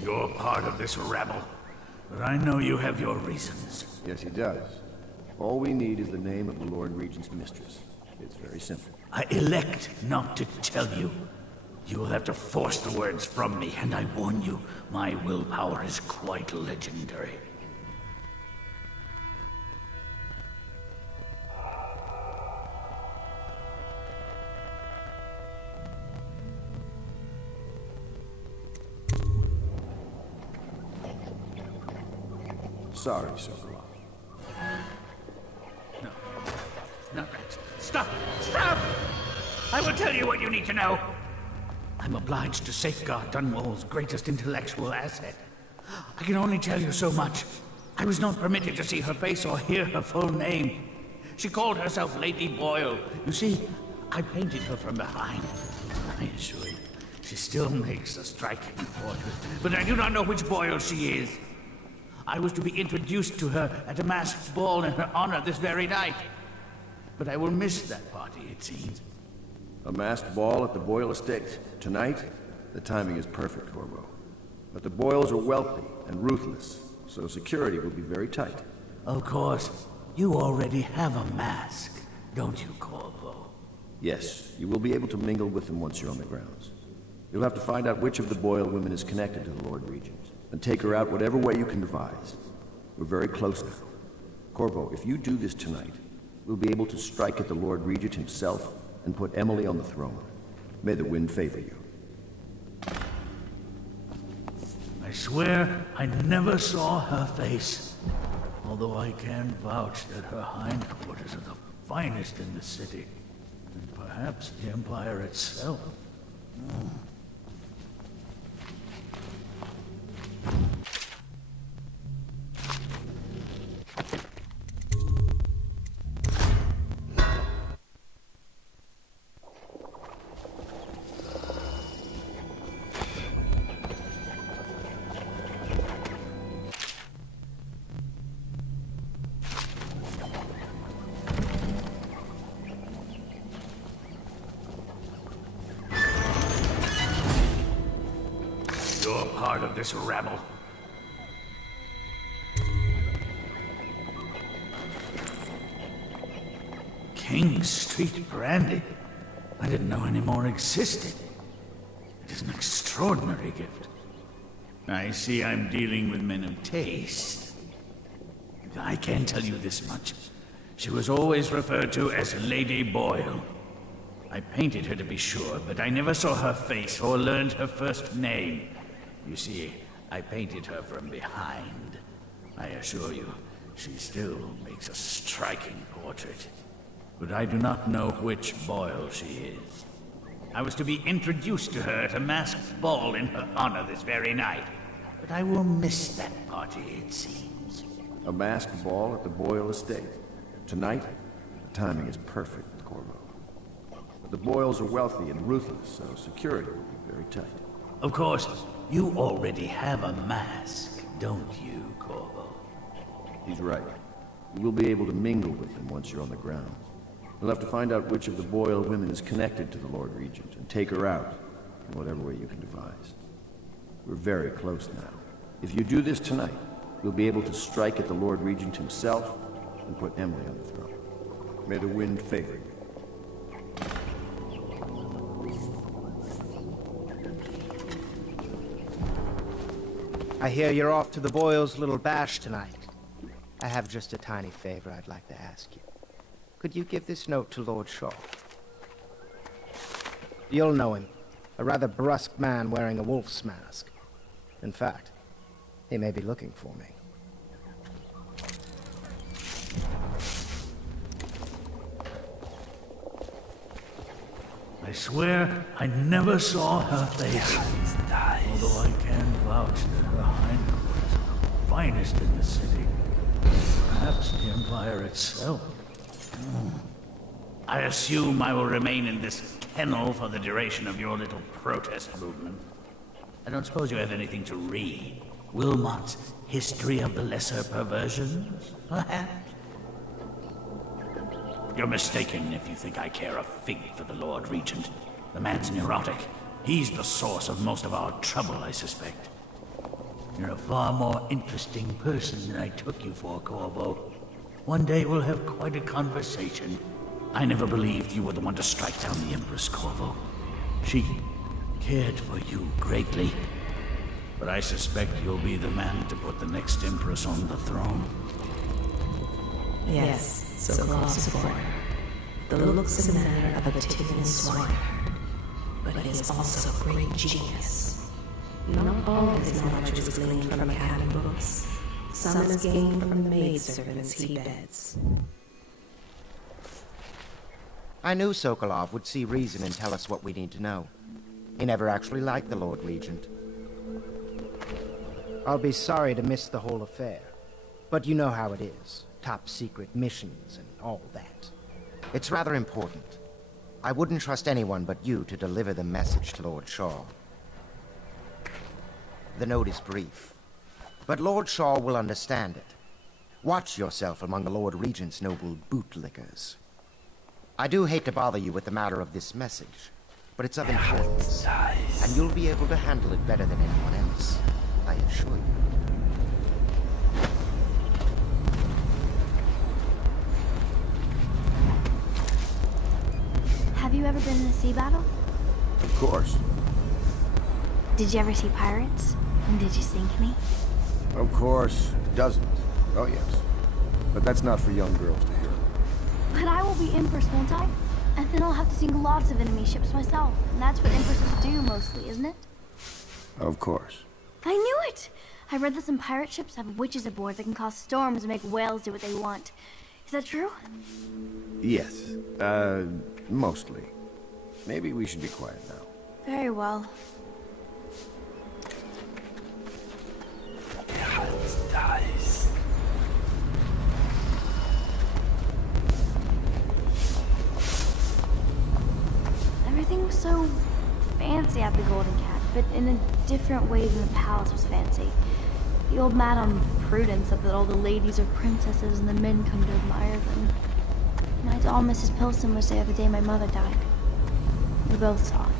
You're part of this rabble, but I know you have your reasons. Yes, he does. All we need is the name of the Lord Regent's mistress. It's very simple. I elect not to tell you. You will have to force the words from me, and I warn you, my willpower is quite legendary. Sorry, Sokolov. No. Not that. Stop! Stop! I will tell you what you need to know. I'm obliged to safeguard Dunwall's greatest intellectual asset. I can only tell you so much. I was not permitted to see her face or hear her full name. She called herself Lady Boyle. You see, I painted her from behind. I assure you, she still makes a striking portrait, but I do not know which Boyle she is. I was to be introduced to her at a masked ball in her honor this very night. But I will miss that party, it seems. A masked ball at the Boyle estate. Tonight? The timing is perfect, Corvo. But the Boyles are wealthy and ruthless, so security will be very tight. Of course. You already have a mask, don't you, Corvo? Yes, you will be able to mingle with them once you're on the grounds. You'll have to find out which of the Boyle women is connected to the Lord Regent, and take her out whatever way you can devise. We're very close now. Corvo, if you do this tonight, we'll be able to strike at the Lord Regent himself and put Emily on the throne. May the wind favor you. I swear I never saw her face. Although I can vouch that her hindquarters are the finest in the city. And perhaps the Empire itself. You're part of this rabble. King Street brandy? I didn't know any more existed. It is an extraordinary gift. I see I'm dealing with men of taste. I can tell you this much. She was always referred to as Lady Boyle. I painted her to be sure, but I never saw her face or learned her first name. You see, I painted her from behind. I assure you, she still makes a striking portrait. But I do not know which Boyle she is. I was to be introduced to her at a masked ball in her honor this very night. But I will miss that party, it seems. A masked ball at the Boyle estate. Tonight? The timing is perfect, Corvo. But the Boyles are wealthy and ruthless, so security will be very tight. Of course, you already have a mask, don't you, Corvo? He's right. You will be able to mingle with them once you're on the ground. You'll have to find out which of the Boyle women is connected to the Lord Regent, and take her out in whatever way you can devise. We're very close now. If you do this tonight, you'll be able to strike at the Lord Regent himself and put Emily on the throne. May the wind favor you. I hear you're off to the Boyles' little bash tonight. I have just a tiny favor I'd like to ask you. Could you give this note to Lord Shaw? You'll know him. A rather brusque man wearing a wolf's mask. In fact, he may be looking for me. I swear I never saw her face, although I can vouch that her highness was the finest in the city. Perhaps the Empire itself. I assume I will remain in this kennel for the duration of your little protest movement. I don't suppose you have anything to read? Wilmot's History of the Lesser Perversions, perhaps? You're mistaken if you think I care a fig for the Lord Regent. The man's neurotic. He's the source of most of our trouble, I suspect. You're a far more interesting person than I took you for, Corvo. One day we'll have quite a conversation. I never believed you were the one to strike down the Empress, Corvo. She cared for you greatly. But I suspect you'll be the man to put the next Empress on the throne. Yes, Sokolov supporter. The looks and manner of a typical swine. But he is also a great genius. Not all his knowledge was gleaned from academy books. Some is gained from the maidservants he beds. I knew Sokolov would see reason and tell us what we need to know. He never actually liked the Lord Regent. I'll be sorry to miss the whole affair, but you know how it is. Top secret missions and all that. It's rather important. I wouldn't trust anyone but you to deliver the message to Lord Shaw. The note is brief, but Lord Shaw will understand it. Watch yourself among the Lord Regent's noble bootlickers. I do hate to bother you with the matter of this message, but it's of importance, and you'll be able to handle it better than anyone else, I assure you. Have you ever been in a sea battle? Of course. Did you ever see pirates? And did you sink any? Of course. Dozens. Oh, yes. But that's not for young girls to hear. But I will be Empress, won't I? And then I'll have to sink lots of enemy ships myself. And that's what Empresses do mostly, isn't it? Of course. I knew it! I read that some pirate ships have witches aboard that can cause storms and make whales do what they want. Is that true? Yes. Mostly. Maybe we should be quiet now. Very well. Everything was so fancy at the Golden Cat, but in a different way than the palace was fancy. The old Madame Prudence said that all the ladies are princesses and the men come to admire them. My doll, Mrs. Pilson, was there the day my mother died. We both saw it.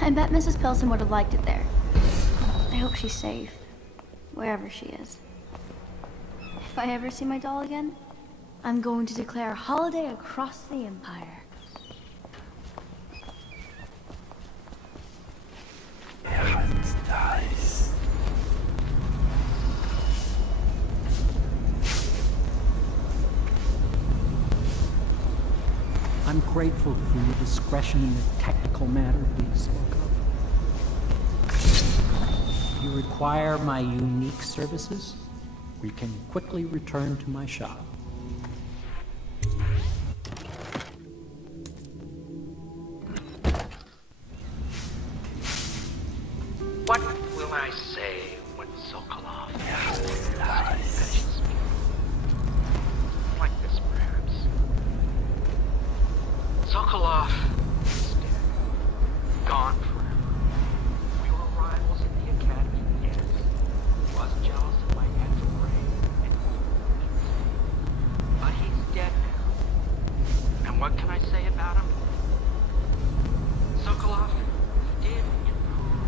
I bet Mrs. Pilson would have liked it there. I hope she's safe, wherever she is. If I ever see my doll again, I'm going to declare a holiday across the Empire. I'm grateful for your discretion in the technical matter we spoke of. If you require my unique services, we can quickly return to my shop. What will I say when Sokolov finishes me? Like this, perhaps. Sokolov is dead. Gone forever. We were rivals in the academy, yes. Was jealous of my handsome brain, and but he's dead now. And what can I say about him? Sokolov did improve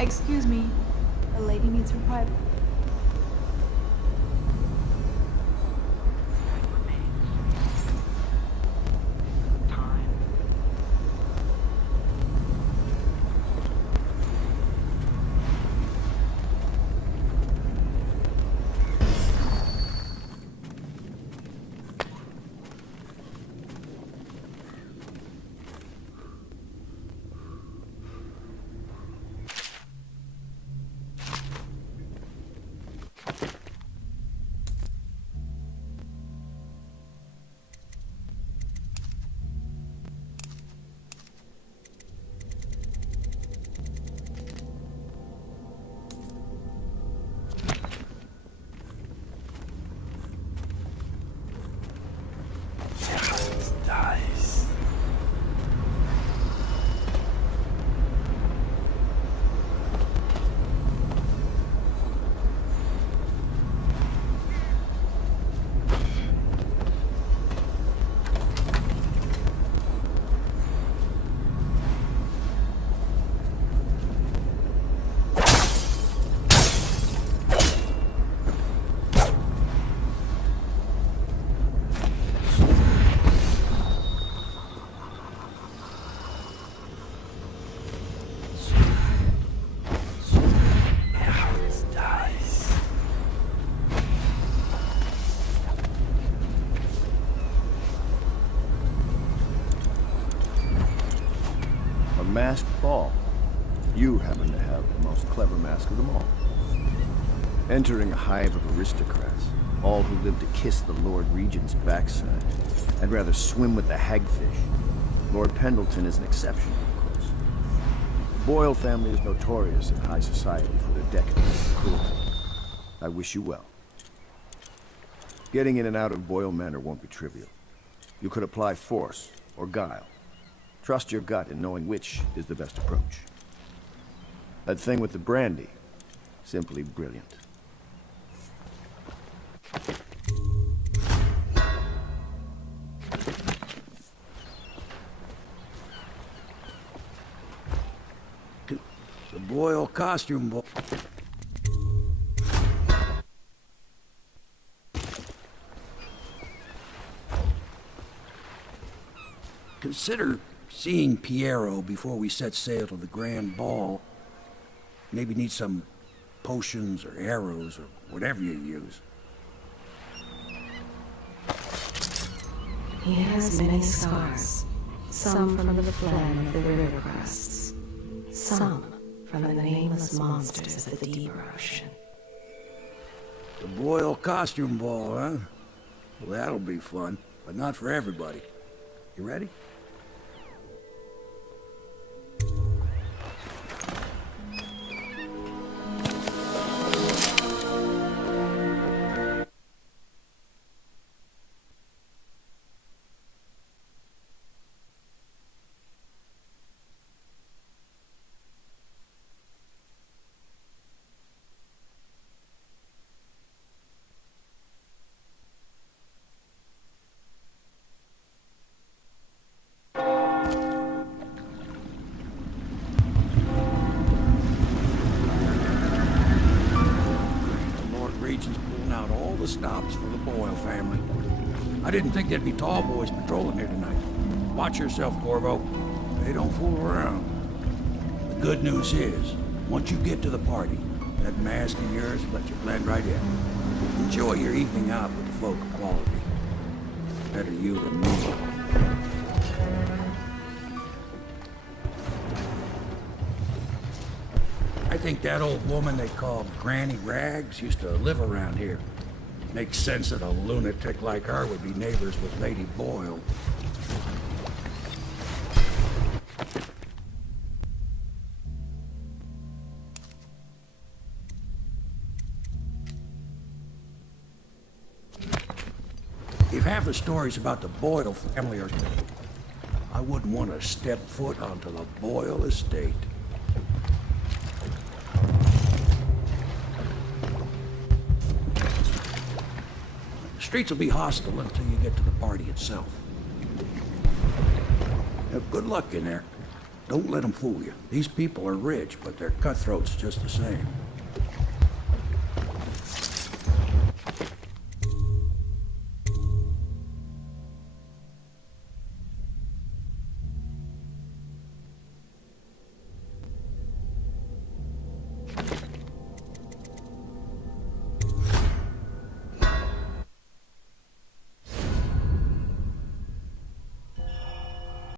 Excuse me. A lady needs her private. Nice. A masked ball. You happen to have the most clever mask of them all. Entering a hive of aristocrats, all who live to kiss the Lord Regent's backside. I'd rather swim with the hagfish. Lord Pendleton is an exception, of course. The Boyle family is notorious in high society for their decadence and cruelty. I wish you well. Getting in and out of Boyle Manor won't be trivial. You could apply force or guile. Trust your gut in knowing which is the best approach. That thing with the brandy, simply brilliant. The Boyle costume ball. Consider seeing Piero before we set sail to the grand ball. Maybe need some potions or arrows or whatever you use. He has many scars, some from the phlegm of the river crusts, some from the nameless monsters of the deeper ocean. The Boyle costume ball, huh? Well, that'll be fun, but not for everybody. You ready? Stops for the Boyle family. I didn't think there'd be tall boys patrolling here tonight. Watch yourself, Corvo. They don't fool around. The good news is, once you get to the party, that mask of yours will let you blend right in. Enjoy your evening out with the folk of quality. Better you than me. I think that old woman they call Granny Rags used to live around here. Makes sense that a lunatic like her would be neighbors with Lady Boyle. If half the stories about the Boyle family are true, I wouldn't want to step foot onto the Boyle estate. The streets will be hostile until you get to the party itself. Now, good luck in there. Don't let them fool you. These people are rich, but they're cutthroats just the same.